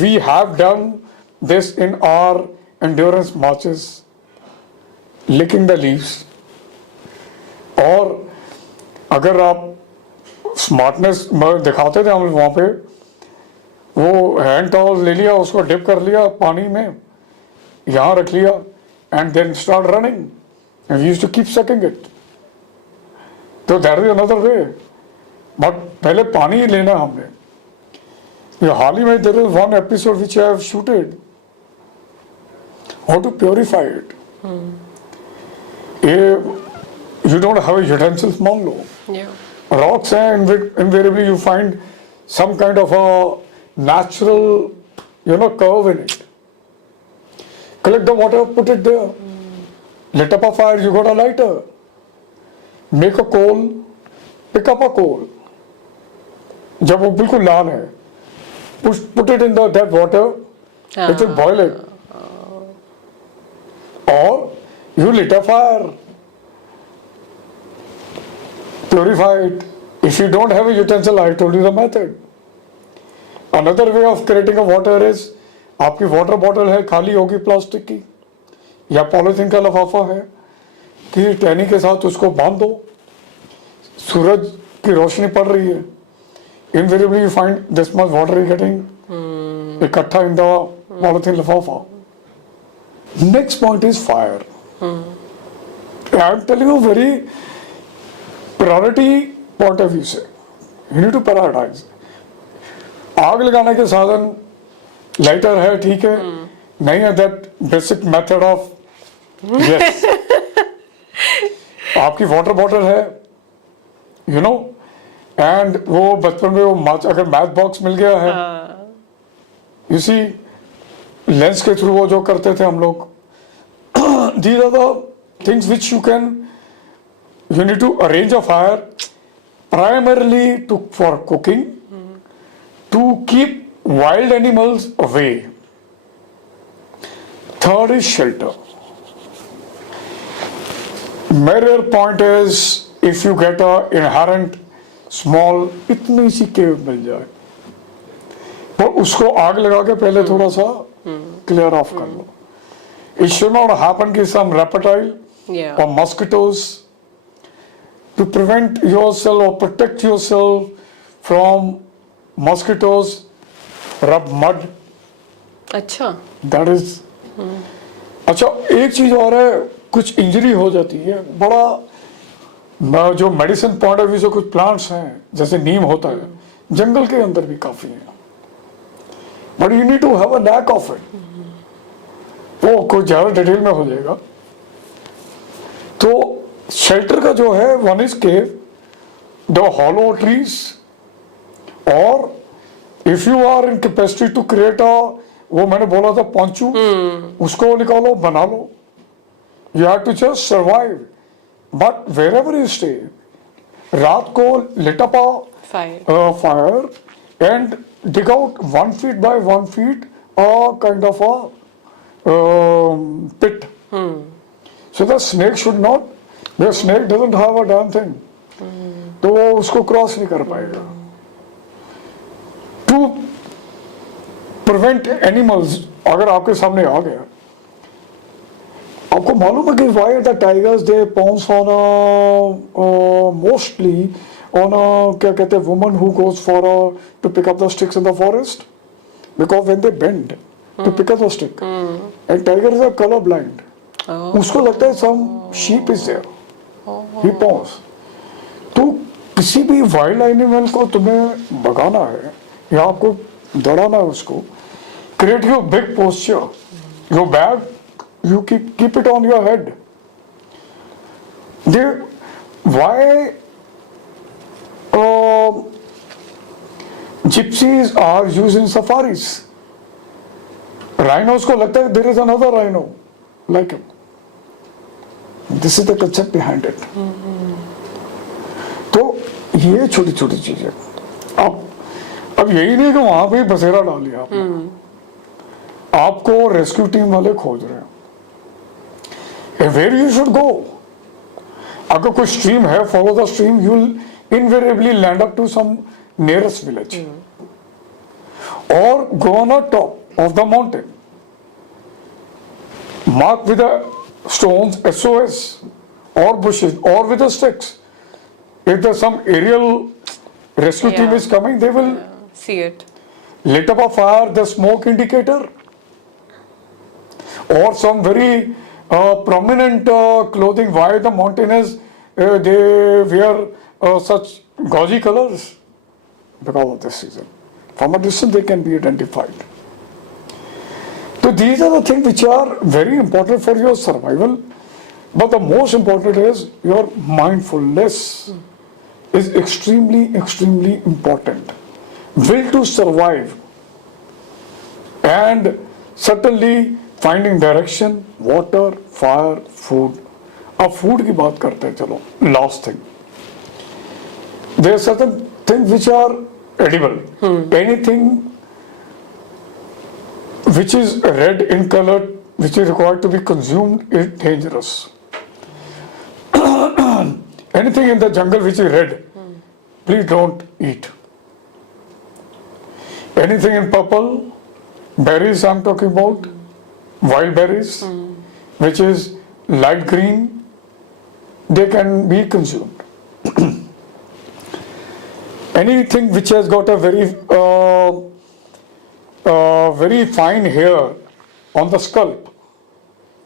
We have done this in our endurance marches, licking the leaves. और अगर आप smartness दिखाते थे हम वहाँ पे, वो hand towel ले लिया, उसको डिप कर लिया पानी में, यहाँ रख लिया and then start running and we used to keep sucking it. तो that is another way. But पहले पानी ही लेना हमने. हाल ही में there is one episode which I have shooted how to purify it. ये यू डोंट हैव यूटेंसिल्स, मान लो रॉक्स हैं, invariably you find some kind of a natural, curve in it. Collect the water, put it there. Lit up a fire, you got a lighter. Make a coal, pick up a coal. जब वो बिल्कुल लाल है, put it in that water, it will boil it. Or you lit a fire, purify it. If you don't have a utensil, I told you the method. Another way of creating a water is, आपकी water bottle है, खाली होगी plastic की या polythene का लिफाफा है, कि टहनी के साथ उसको बांध दो, सूरज की रोशनी पड़ रही है, invariably you find this much water is getting इकट्ठा in the polythene लिफाफा. Next point is fire. I am telling you very priority point of view से, you need to prioritize. आग लगाने के साधन लाइटर है, ठीक है, नहीं है that basic method of yes. आपकी वाटर बॉटल है, एंड वो बचपन में वो अगर मैथ बॉक्स मिल गया है, यू सी लेंस के थ्रू वो जो करते थे हम लोग, these are the things which you need to arrange a fire primarily for cooking, to keep wild animals away. Third is shelter. Major point is, if you get a inherent small इतनी सी केव मिल जाए, पर उसको आग लगा के पहले थोड़ा सा क्लियर ऑफ कर लो. It should not happen कि some reptile or mosquitoes, to prevent yourself or protect yourself from mosquitoes, rub mud. अच्छा. That is. अच्छा, एक चीज और है, कुछ इंजरी हो जाती है, बड़ा जो मेडिसिन पॉइंट ऑफ व्यू से कुछ प्लांट्स हैं जैसे नीम होता है, जंगल के अंदर भी काफी है, but you need to have a knack of it. वो कुछ ज्यादा डिटेल में हो जाएगा। तो शेल्टर का जो है, one is cave, the hollow trees, और if you are in capacity to create a, वो मैंने बोला था पॉन्चू, उसको निकालो, बना लो। You have to just survive, but wherever you stay, रात को lit up fire and dig out 1 feet by 1 feet a kind of a pit. So the snake should not, the snake doesn't have a damn thing. तो वो उसको cross नहीं कर पाएगा। To prevent animals, अगर आपके सामने आ गया, आपको मालूम है कि why the tigers they pounce on mostly on a, क्या कहते हैं, woman who goes for to pick up the sticks in the forest, because when they bend to pick up the stick, and tigers are color blind, उसको लगता है some sheep is there, he pounce। तो किसी भी wild animal को तुम्हें भगाना है या आपको दौड़ाना है उसको, create your big posture, your bag, you keep it on your head। they why gypsies are used in safaris, rhinos को लगता है there is another rhino like him, this is the concept behind it। तो ये छोटी छोटी चीजें, अब यही नहीं कि वहां पे बसेरा डाल लिया आपने, आपको रेस्क्यू टीम वाले खोज रहे हैं, वेयर यू शुड गो। अगर कोई स्ट्रीम है, follow the stream, you will invariably land up to some nearest village, or go on a top of the mountain, mark with the stones SOS, or bushes, or with the sticks. If there's some aerial rescue team is coming, they will see it, lit up a fire, the smoke indicator, or some very prominent clothing. Why the mountainers they wear such gauzy colors? Because of this season. From a distance they can be identified. So these are the things which are very important for your survival, but the most important is your mindfulness is extremely important. Will to survive, and certainly finding direction, water, fire, food. अब food की बात करते हैं, चलो last thing, there are certain things which are edible. Anything which is red in color, which is required to be consumed, is dangerous. Anything in the jungle which is red, please don't eat. Anything in purple, berries I'm talking about, wild berries, which is light green, they can be consumed. Anything which has got a very fine hair on the scalp,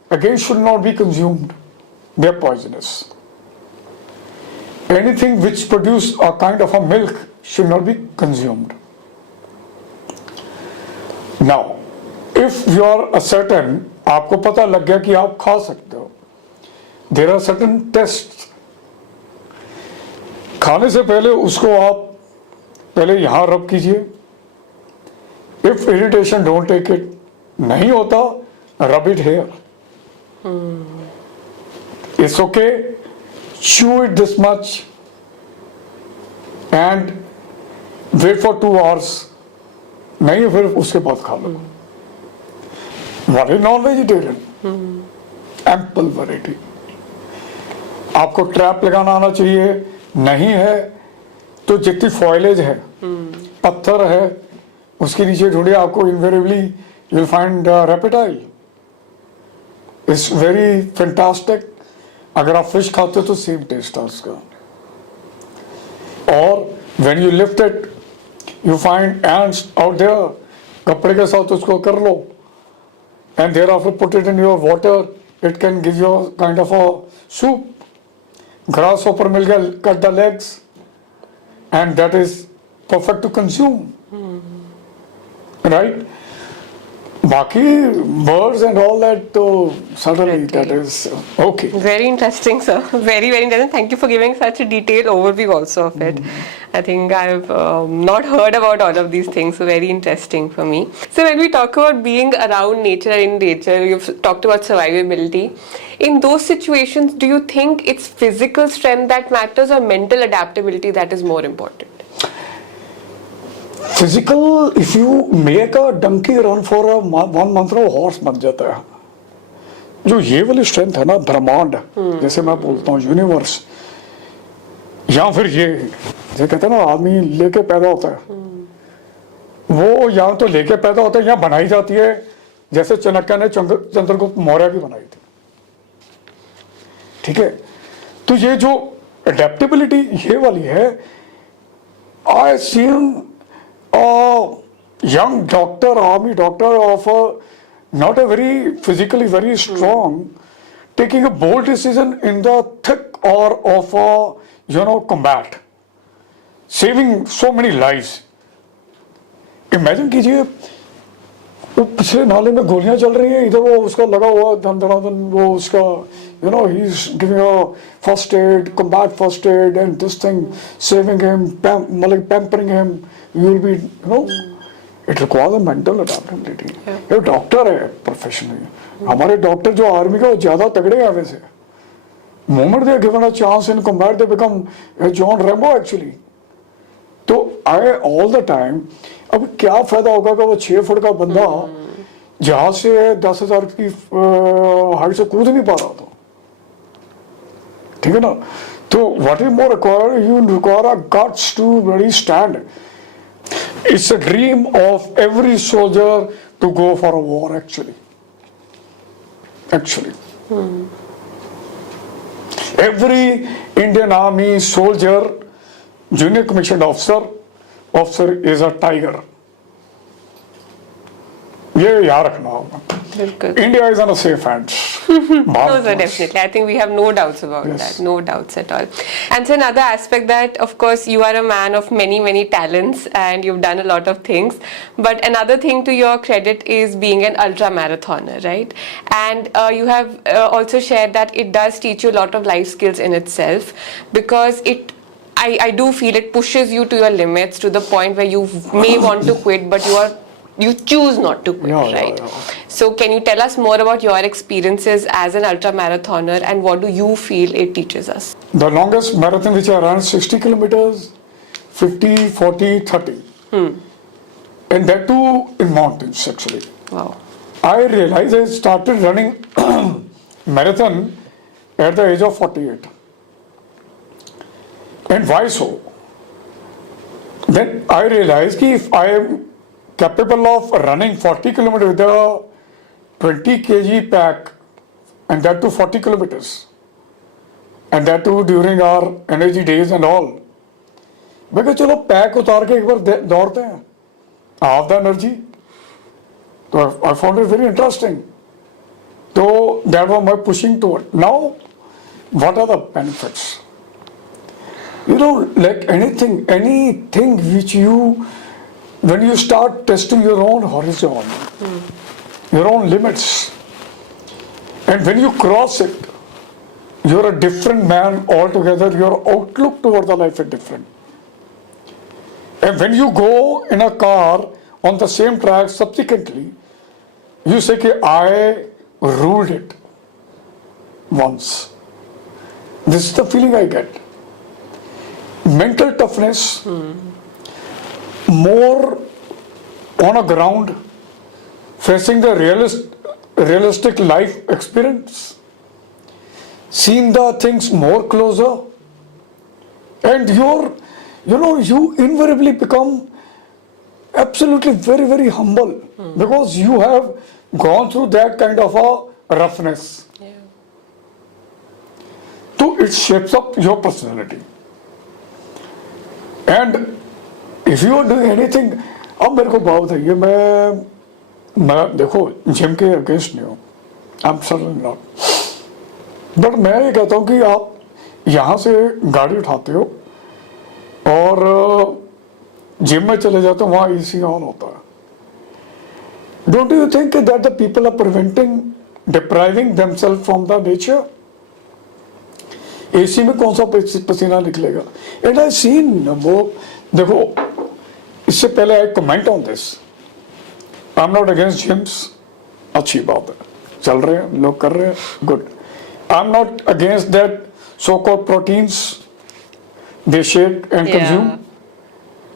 again should not be consumed. They are poisonous. Anything which produce a kind of a milk should not be consumed. Now, if you are a certain, आपको पता लग गया कि आप खा सकते हो, there are certain tests. खाने से पहले उसको आप पहले यहाँ रब कीजिए, if irritation don't take it, नहीं होता rub it here, it's okay, chew it this much and wait for 2 hours, नहीं फिर उसके बाद खा लो। What is non-vegetarian? Ample variety. आपको ट्रैप लगाना आना चाहिए, नहीं है तो जितनी फॉइलेज है, पत्थर है, उसके नीचे ढूंढिए, आपको invariably you will find reptile, it's very fantastic. अगर आप फिश खाते हो तो सेम टेस्ट है उसका। और when you lift it you find ends out there, कपड़े के साथ उसको कर लो, and thereafter put it in your water, it can give you a kind of a soup. grasshopper मिल गया, cut the legs, and that is perfect to consume, right? बाकी birds and all that, तो certainly that is okay. Very interesting, sir. Very, very interesting. Thank you for giving such a detailed overview also of it. I think I've not heard about all of these things, so very interesting for me. So when we talk about being around nature and in nature, you've talked about survivability. In those situations, do you think it's physical strength that matters or mental adaptability that is more important? Physical, if you make a donkey run for a 1 month, वो horse बन जाता है. जो ये वाली strength है ना, ब्रह्मांड, जैसे मैं बोलता हूँ यूनिवर्स, या फिर ये जो कहते हैं ना आदमी लेके पैदा होता है, वो या तो लेके पैदा होता है या बनाई जाती है, जैसे चाणक्य ने चंद्रगुप्त मौर्य की बनाई थी. ठीक है, तो ये जो अडेप्टेबिलिटी ये वाली है, I seen a young doctor, army doctor of not a very physically very strong, taking a bold decision in the thick or of combat, saving so many lives. Imagine कीजिए वो पिछले नाले में गोलियां चल रही हैं, इधर वो उसका लगा हुआ धन वो उसका he is giving a first aid, combat first aid, and this thing, saving him, pampering him. You will be, it requires a mental adaptability. ये डॉक्टर है प्रोफेशनली, हमारे डॉक्टर जो आर्मी का वो ज्यादा तगड़े हैं वैसे. Moment they are given a chance in combat, they become John Rambo actually. तो I all the time, अब क्या फायदा होगा कि वो 6 फुट का बंदा जहाज से 10,000 की हाइट से कूद नहीं पा रहा था. ठीक है ना, तो what is more required, you require a guts to really stand. It's a dream of every soldier to go for a war actually. Every Indian Army soldier, junior commissioned officer is a tiger. ये याद रखना होगा. India is on a safe hands. No, sir, definitely. I think we have no doubts about that. No doubts at all. And so another aspect that, of course, you are a man of many, many talents and you've done a lot of things. But another thing to your credit is being an ultramarathoner, right? And you have also shared that it does teach you a lot of life skills in itself, because I do feel it pushes you to your limits, to the point where you may want to quit, but you choose not to quit, right? Yeah. So can you tell us more about your experiences as an ultramarathoner and what do you feel it teaches us? The longest marathon which I ran, 60 kilometers, 50, 40, 30. And that too in mountains actually. Wow. I realized I started running marathon at the age of 48. And why so? Then I realized that if I am capable of running 40 kilometers with a 20 kg pack, and that to 40 kilometers, and that too during our NSG days and all, because चलो pack उतार के एक बार दौड़ते हैं, half the energy. So I found it very interesting. So that was my pushing toward. Now, what are the benefits? Like anything which when you start testing your own horizon, your own limits, and when you cross it, you're a different man altogether. Your outlook toward the life is different. And when you go in a car on the same track subsequently, you say that I ruled it once. This is the feeling I get. Mental toughness, more on a ground, facing the realistic life experience, seeing the things more closer, and you invariably become absolutely very, very humble because you have gone through that kind of a roughness. Yeah. So it shapes up your personality. And if you are doing anything, अब मेरे को बात है ये मैं देखो gym के against नहीं हूँ, I'm certainly not. But मैं ये कहता हूँ कि आप यहाँ से गाड़ी उठाते हो और जिम में चले जाते हो, वहाँ एसी ऑन होता है. Don't you think that the people are depriving themselves from the nature? AC में कौन सा पसीना निकलेगा? एंड आई सीन वो देखो, इससे पहले I comment on this. I am not against gyms, अच्छी बात है, चल रहे हैं लोग, कर रहे हैं, good. I am not against that so called proteins they shake and consume.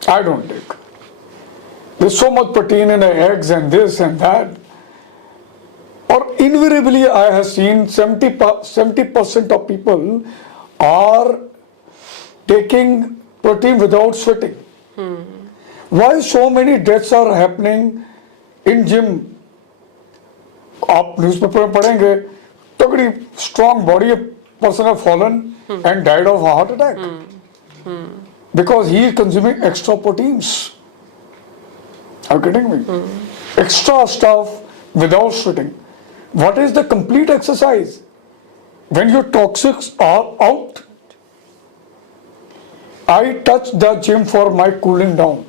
I don't take. There's so much protein in eggs and this and that. Or invariably, I have seen 70% of people are taking protein without sweating. Why so many deaths are happening in gym? आप newspaper में पढ़ेंगे, तगड़ी strong body person have fallen and died of a heart attack because he is consuming extra proteins. Are you kidding me? Extra stuff without sweating. What is the complete exercise? When your toxics are out. I touch the gym for my cooling down.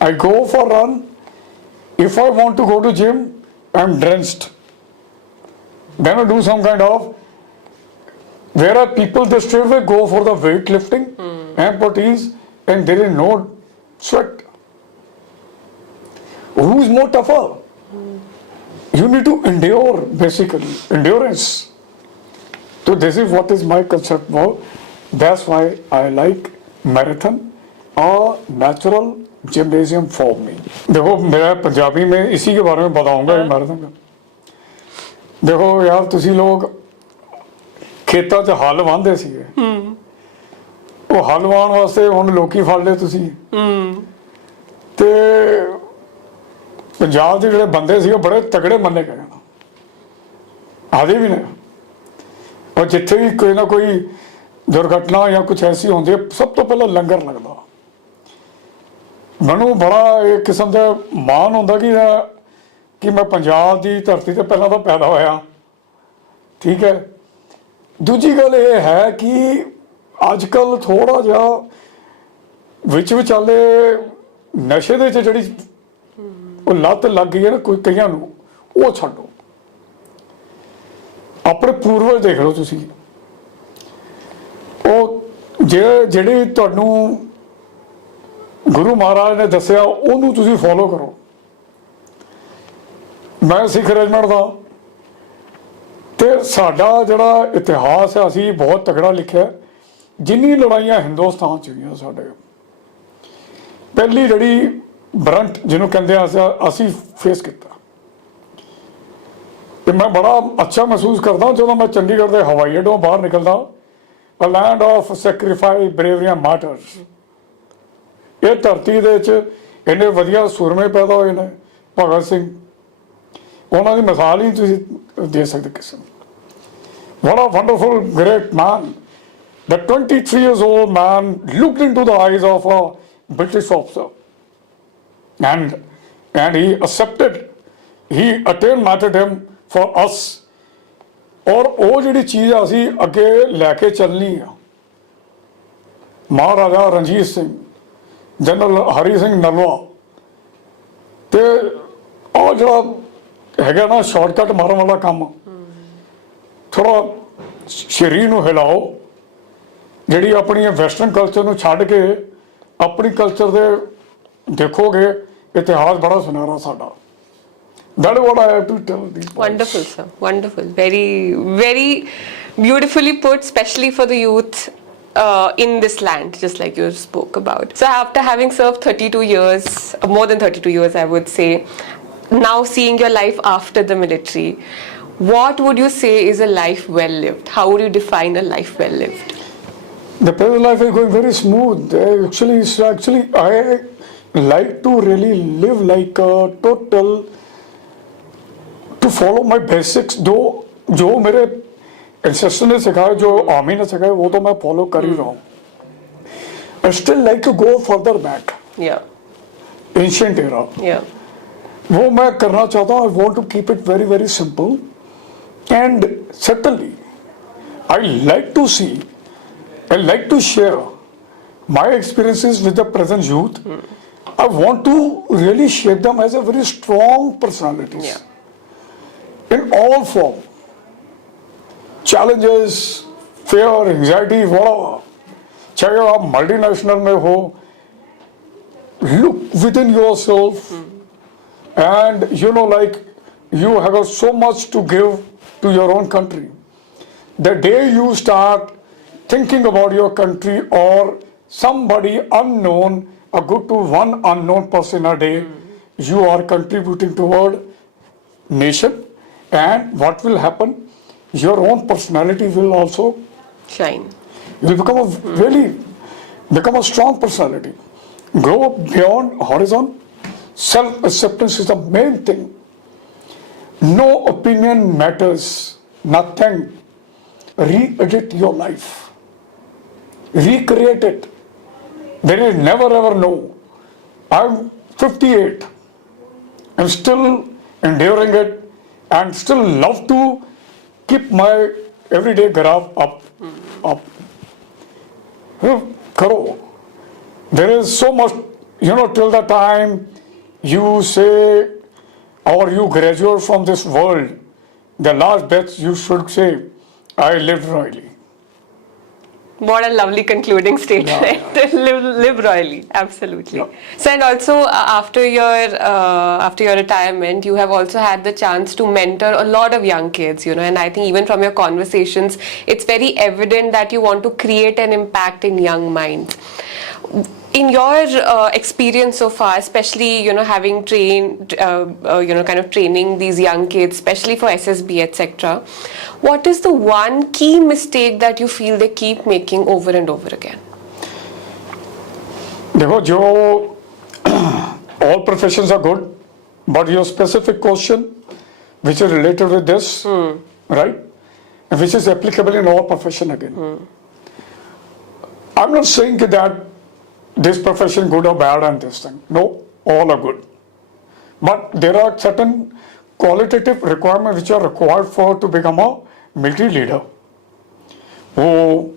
I go for run. If I want to go to gym, I'm drenched. Then I do some kind of, where are people, they straight away go for the weightlifting and proteins, and there is no sweat. Who is more tougher? You need to endure, basically, endurance. So this is what is my concept about. That's why I like marathon, a natural gymnasium for me. देखो मैं पंजाबी में इसी के बारे में बताऊंगा ये marathon का. देखो यार, तुसी लोग खेतां 'ਚ हल वाहंदे सीगे, ਉਹ ਹਲ ਵਾਹਣ ਵਾਸਤੇ ਹੁਣ ਲੋਕੀ ਫੜ ਲਏ ਤੁਸੀਂ. ਤੇ ਪੰਜਾਬ ਦੇ ਜਿਹੜੇ ਬੰਦੇ ਸੀ ਉਹ ਬੜੇ ਤਗੜੇ ਮੰਨੇ ਗਏ, ਆਦੇ ਵੀ ਨੇ. ਔਰ ਜਿੱਥੇ ਵੀ ਕੋਈ ਨਾ ਕੋਈ ਦੁਰਘਟਨਾ ਜਾਂ ਕੁਝ ਐਸੀ ਹੁੰਦੀ ਹੈ, ਸਭ ਤੋਂ ਪਹਿਲਾਂ ਲੰਗਰ ਲੱਗਦਾ. ਮੈਨੂੰ ਬੜਾ ਇੱਕ ਕਿਸਮ ਦਾ ਮਾਣ ਹੁੰਦਾ ਕਿ ਮੈਂ ਪੰਜਾਬ ਦੀ ਧਰਤੀ ਤੇ ਪਹਿਲਾਂ ਤਾਂ ਪੈਦਾ ਹੋਇਆ. ਠੀਕ ਹੈ. ਦੂਜੀ ਗੱਲ ਇਹ ਹੈ ਕਿ ਅੱਜ ਕੱਲ੍ਹ ਥੋੜ੍ਹਾ ਜਿਹਾ ਵਿੱਚ ਵਿਚਾਲੇ ਨਸ਼ੇ ਦੇ 'ਚ ਜਿਹੜੀ ਉਹ ਲੱਤ ਲੱਗ ਗਈ ਹੈ ਨਾ ਕੋਈ ਕਈਆਂ ਨੂੰ, ਉਹ ਛੱਡੋ. ਆਪਣੇ ਪੂਰਵਜ ਦੇਖ ਲਓ ਤੁਸੀਂ, ਉਹ ਜਿਹੜੀ ਤੁਹਾਨੂੰ ਗੁਰੂ ਮਹਾਰਾਜ ਨੇ ਦੱਸਿਆ ਉਹਨੂੰ ਤੁਸੀਂ ਫੋਲੋ ਕਰੋ. ਮੈਂ ਸਿੱਖ ਰੈਜੀਮੈਂਟ ਦਾ, ਤੇ ਸਾਡਾ ਜਿਹੜਾ ਇਤਿਹਾਸ ਹੈ ਅਸੀਂ ਬਹੁਤ ਤਗੜਾ ਲਿਖਿਆ. ਜਿੰਨੀ ਲੜਾਈਆਂ ਹਿੰਦੁਸਤਾਨ 'ਚ ਹੋਈਆਂ, ਸਾਡੇ ਪਹਿਲੀ ਜਿਹੜੀ ਬਰੰਟ ਜਿਹਨੂੰ ਕਹਿੰਦੇ ਆ ਅਸੀਂ ਫੇਸ ਕੀਤਾ. ਤੇ ਮੈਂ ਬੜਾ ਅੱਛਾ ਮਹਿਸੂਸ ਕਰਦਾ ਜਦੋਂ ਮੈਂ ਚੰਡੀਗੜ੍ਹ ਦੇ ਹਵਾਈ ਅੱਡੋਂ ਬਾਹਰ ਨਿਕਲਦਾ. ਅ ਲੈਂਡ ਆਫ ਸੈਕਰੀਫਾਈਸ, ਬਰੇਵਰੀ ਐਂਡ ਮਾਰਟਰਸ. ਇਹ ਧਰਤੀ ਦੇ ਵਿੱਚ ਇੰਨੇ ਵਧੀਆ ਸੂਰਮੇ ਪੈਦਾ ਹੋਏ ਨੇ, ਭਗਤ ਸਿੰਘ, ਉਹਨਾਂ ਦੀ ਮਿਸਾਲ ਹੀ ਤੁਸੀਂ ਦੇ ਸਕਦੇ ਕਿਸੇ ਨੂੰ. What a wonderful, great man. The 23 years old man looked into the eyes of a British officer and he accepted, he attained martyrdom for us. और ਉਹ ਜਿਹੜੀ ਚੀਜ਼ ਅਸੀਂ ਅੱਗੇ ਲੈ ਕੇ ਚੱਲਣੀ ਆ. ਮਹਾਰਾਜਾ ਰਣਜੀਤ ਸਿੰਘ, ਜਨਰਲ ਹਰੀ ਸਿੰਘ ਨਲਵਾ, ਤੇ ਉਹ ਜਿਹੜਾ ਹੈਗਾ ਨਾ ਸ਼ਾਰਟਕਟ ਮਾਰਨ ਵਾਲਾ ਕੰਮ, ਥੋੜਾ ਸਰੀਰ ਨੂੰ ਹਿਲਾਓ. ਜਿਹੜੀ ਆਪਣੀ ਵੈਸਟਰਨ ਕਲਚਰ ਨੂੰ ਛੱਡ ਕੇ ਆਪਣੀ ਕਲਚਰ ਦੇ ਦੇਖੋਗੇ, ਇਤਿਹਾਸ ਬੜਾ ਸੁਨਹਿਰਾ ਸਾਡਾ. That is what I have to tell these boys. Wonderful, sir. Wonderful. Very, very beautifully put, especially for the youth in this land, just like you spoke about. So after having served 32 years, more than 32 years, I would say, now seeing your life after the military, what would you say is a life well lived? How would you define a life well lived? The present life is going very smooth. Actually, I like to really live like a total, to follow my basics. जो मेरे ancestor ने सिखाया, जो army ने सिखाया, वो तो मैं follow कर ही रहा हूँ. I still like to go further back. Yeah. Ancient era. Yeah. वो मैं करना चाहता हूँ. I want to keep it very, very simple. And certainly, I like to see, I like to share my experiences with the present youth. I want to really shape them as a very strong personalities. Yeah. In all form. Challenges, fear, anxiety, whatever. चाहे आप multinational में हो, look within yourself and you know like you have got so much to give to your own country. The day you start thinking about your country or somebody unknown, a good to one unknown person a day, you are contributing toward nation, and what will happen? Your own personality will also shine. You will become a really become a strong personality. Grow up beyond horizon. Self-acceptance is the main thing. No opinion matters. Nothing. Re-edit your life. Recreate it. There is never ever no. I'm 58. I'm still enduring it and still love to keep my everyday graph up. Karo. There is so much, you know, till the time you say or you graduate from this world, the last breath you should say, I lived royally. What a lovely concluding statement. Yeah. live royally, absolutely. Yeah. So, and also after your retirement, you have also had the chance to mentor a lot of young kids, you know, and I think even from your conversations, it's very evident that you want to create an impact in young minds. In your experience so far, especially, you know, having trained, you know, kind of training these young kids, especially for SSB, etc., what is the one key mistake that you feel they keep making over and over again? देखो जो all professions are good, but your specific question, which is related with this, right, and which is applicable in all profession again. I'm not saying that this profession good or bad and this thing. No, all are good. But there are certain qualitative requirements which are required for to become a military leader. वो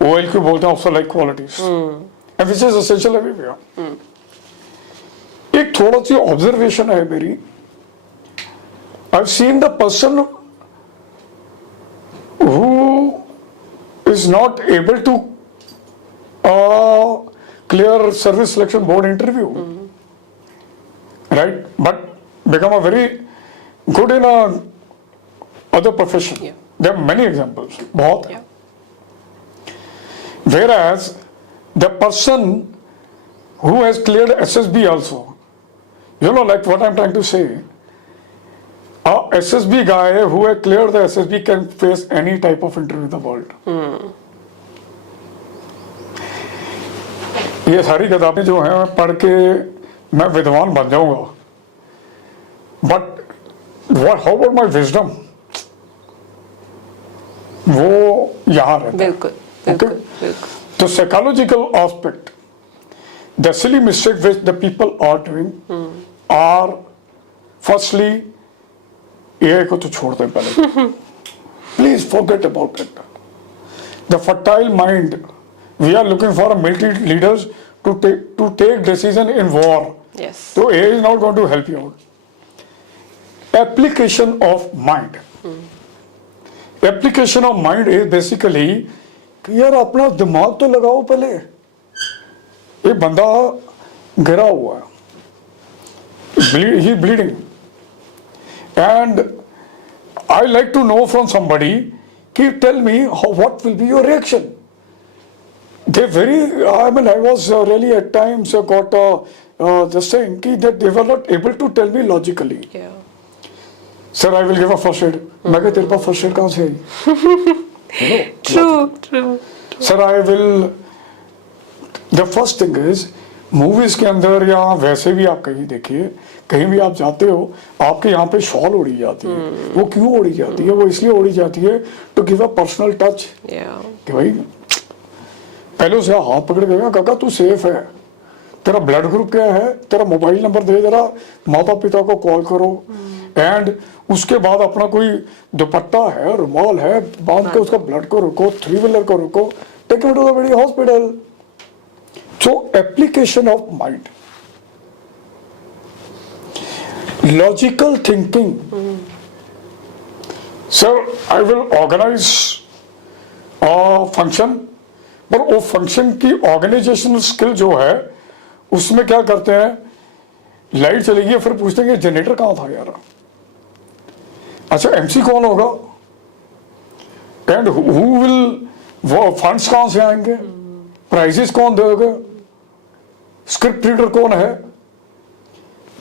OLQ बोलते हैं officer like qualities. And which is essential everywhere. एक थोड़ा सी observation है मेरी. I've seen the person who is not able to clear service selection board interview, right? But become a very good in a other profession. Yeah. There are many examples. बहुत. Yeah. Whereas the person who has cleared SSB also, you know, like what I'm trying to say, a SSB guy who has cleared the SSB can face any type of interview in the world. ये सारी किताबें जो हैं पढ़ के मैं विद्वान बन जाऊंगा, but how about my wisdom, वो यहाँ रहता है. बिल्कुल, बिल्कुल, बिल्कुल. तो psychological aspect, the silly mistake which the people are doing are firstly, AI को तो छोड़ दें पहले, please forget about it. The fertile mind. We are looking for military leaders to take decision in war. Yes. So AI is not going to help you out. Application of mind. Application of mind is basically कि यार अपना दिमाग तो लगाओ पहले. ये बंदा गिरा हुआ है. He is bleeding. And I like to know from somebody कि tell me what will be your reaction. They I was really at times got just saying that they were not able to tell me logically. Yeah. Sir, I will give a first aid. मैं कहा तेरे पास first aid कहाँ से आई? True. Sir, I will. The first thing is, movies के अंदर या वैसे भी आप कहीं देखिए, कहीं भी आप जाते हो, आपके यहाँ पे शॉल ओढ़ी जाती है. वो क्यों ओढ़ी जाती है? वो इसलिए ओढ़ी जाती है to give a personal touch. कि भाई पहले उसे हाथ पकड़ के कहा काका तू सेफ है, तेरा ब्लड ग्रुप क्या है, तेरा मोबाइल नंबर दे, जरा माता पिता को कॉल करो, एंड उसके बाद अपना कोई दुपट्टा है, रुमाल है, बांध के उसका ब्लड को रुको, 3 व्हीलर को रुको, टेक हिम टू द बड़ी hospital. So application of mind, logical thinking. Sir, I will organize a function, पर वो फंक्शन की ऑर्गेनाइजेशनल स्किल जो है उसमें क्या करते हैं, लाइट चलेगी फिर पूछते हैं कि जनरेटर कहाँ था यार, अच्छा एमसी कौन होगा, एंड हु विल, वो फंड्स कहाँ से आएंगे, प्राइजेस कौन देगा, स्क्रिप्ट रीडर कौन है,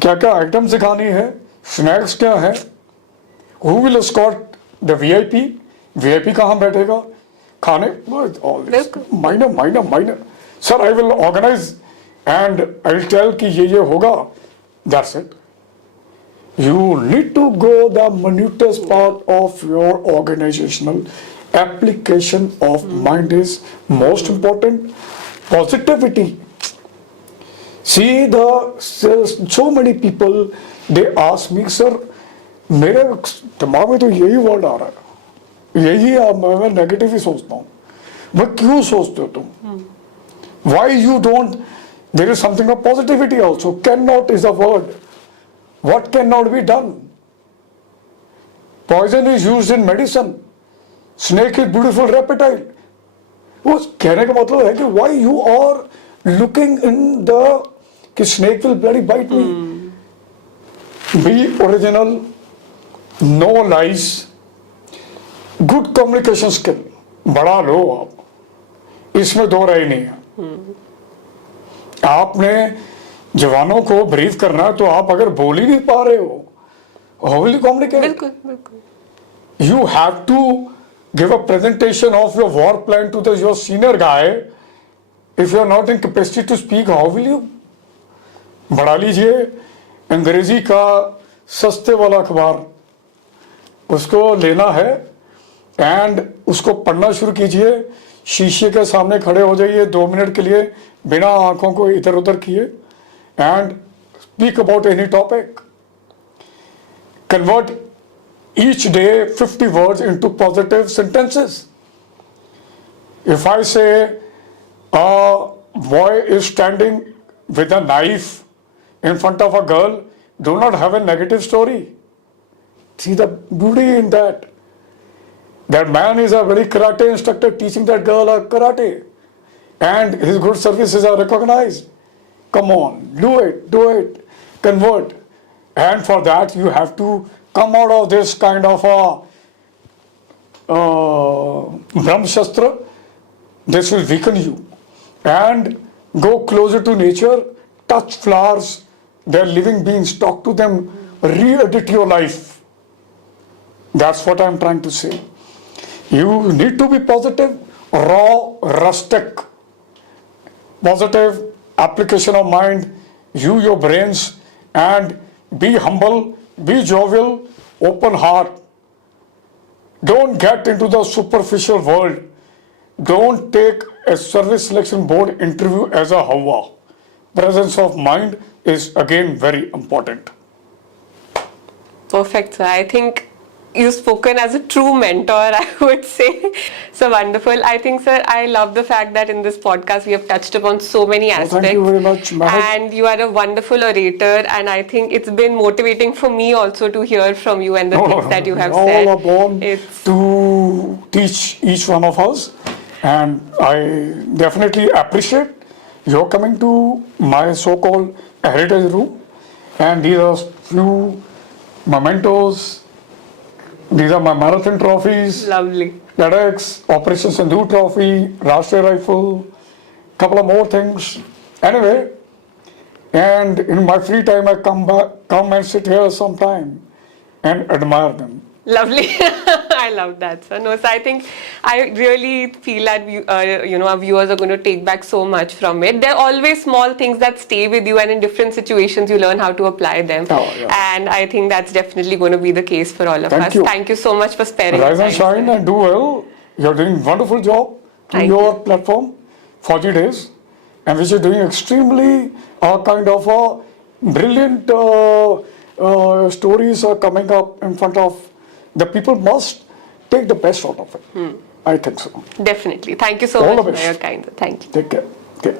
क्या क्या आइटम सिखानी है, स्नैक्स क्या है, who will escort the VIP, VIP कहाँ बैठेगा, खाने, minor. Sir I will organise and I will tell कि ये होगा, that's it. You need to go the minutest part of your organizational application of mind is most important. Positivity. See so many people, they ask me, sir, मेरे दिमाग में तो यही word आ रहा है, यही मैं नेगेटिव ही सोचता हूँ. मैं क्यों सोचते हो तुम? Why you don't? There is something of positivity also. Cannot is a word. What cannot be done? Poison is used in medicine. Snake is beautiful reptile. वो कहने का मतलब है कि why you are looking in the कि snake will bloody bite me. Be original, no lies, good communication skill. बढ़ा लो आप, इसमें दो राय नहीं है. आपने जवानों को ब्रीफ करना है, तो आप अगर बोल ही नहीं पा रहे हो, how will you communicate? बिल्कुल बिल्कुल. You have to give a presentation of your war plan to your senior guy. If you are not in capacity to speak, how will you? बढ़ा लीजिए अंग्रेजी का सस्ते वाला अखबार, उसको लेना है एंड उसको पढ़ना शुरू कीजिए. शीशे के सामने खड़े हो जाइए 2 मिनट के लिए, बिना आंखों को इधर उधर किए, and speak about any topic. Convert each day 50 words into positive sentences. If I say a boy is standing with a knife in front of a girl, do not have a negative story. See the beauty in that. That man is a very karate instructor teaching that girl a karate, and his good services are recognized. Come on, do it, convert. And for that you have to come out of this kind of a Brahmashastra. This will weaken you. And go closer to nature, touch flowers, they're living beings, talk to them, re-edit your life. That's what I'm trying to say. You need to be positive, raw, rustic. Positive application of mind, use your brains, and be humble, be jovial, open heart. Don't get into the superficial world. Don't take a service selection board interview as a hawa. Presence of mind is again very important. Perfect, sir. I think you've spoken as a true mentor, I would say. So wonderful. I think, sir, I love the fact that in this podcast we have touched upon so many aspects. Thank you very much, Mahak. And you are a wonderful orator, and I think it's been motivating for me also to hear from you and the things that you have said. All are born to teach each one of us, and I definitely appreciate your coming to my so-called heritage room, and these are few mementos. These are my marathon trophies. Lovely. TEDx, Operation Sindhu trophy, Rashtriya Rifle, couple of more things. Anyway, and in my free time I come and sit here sometime and admire them. Lovely. I love that, sir. No, so I think I really feel that our viewers are going to take back so much from it. There are always small things that stay with you, and in different situations you learn how to apply them. Oh, yeah. And I think that's definitely going to be the case for all of us. Thank you so much for sparing Rise time, and shine, sir. and do well. You're doing wonderful job to Thank your you. platform, Fauji Days, and which is doing extremely kind of brilliant stories are coming up in front of the people. Must take the best out of it. I think so. Definitely. Thank you so All much the for best. your kind. Thank you. Take care. Okay.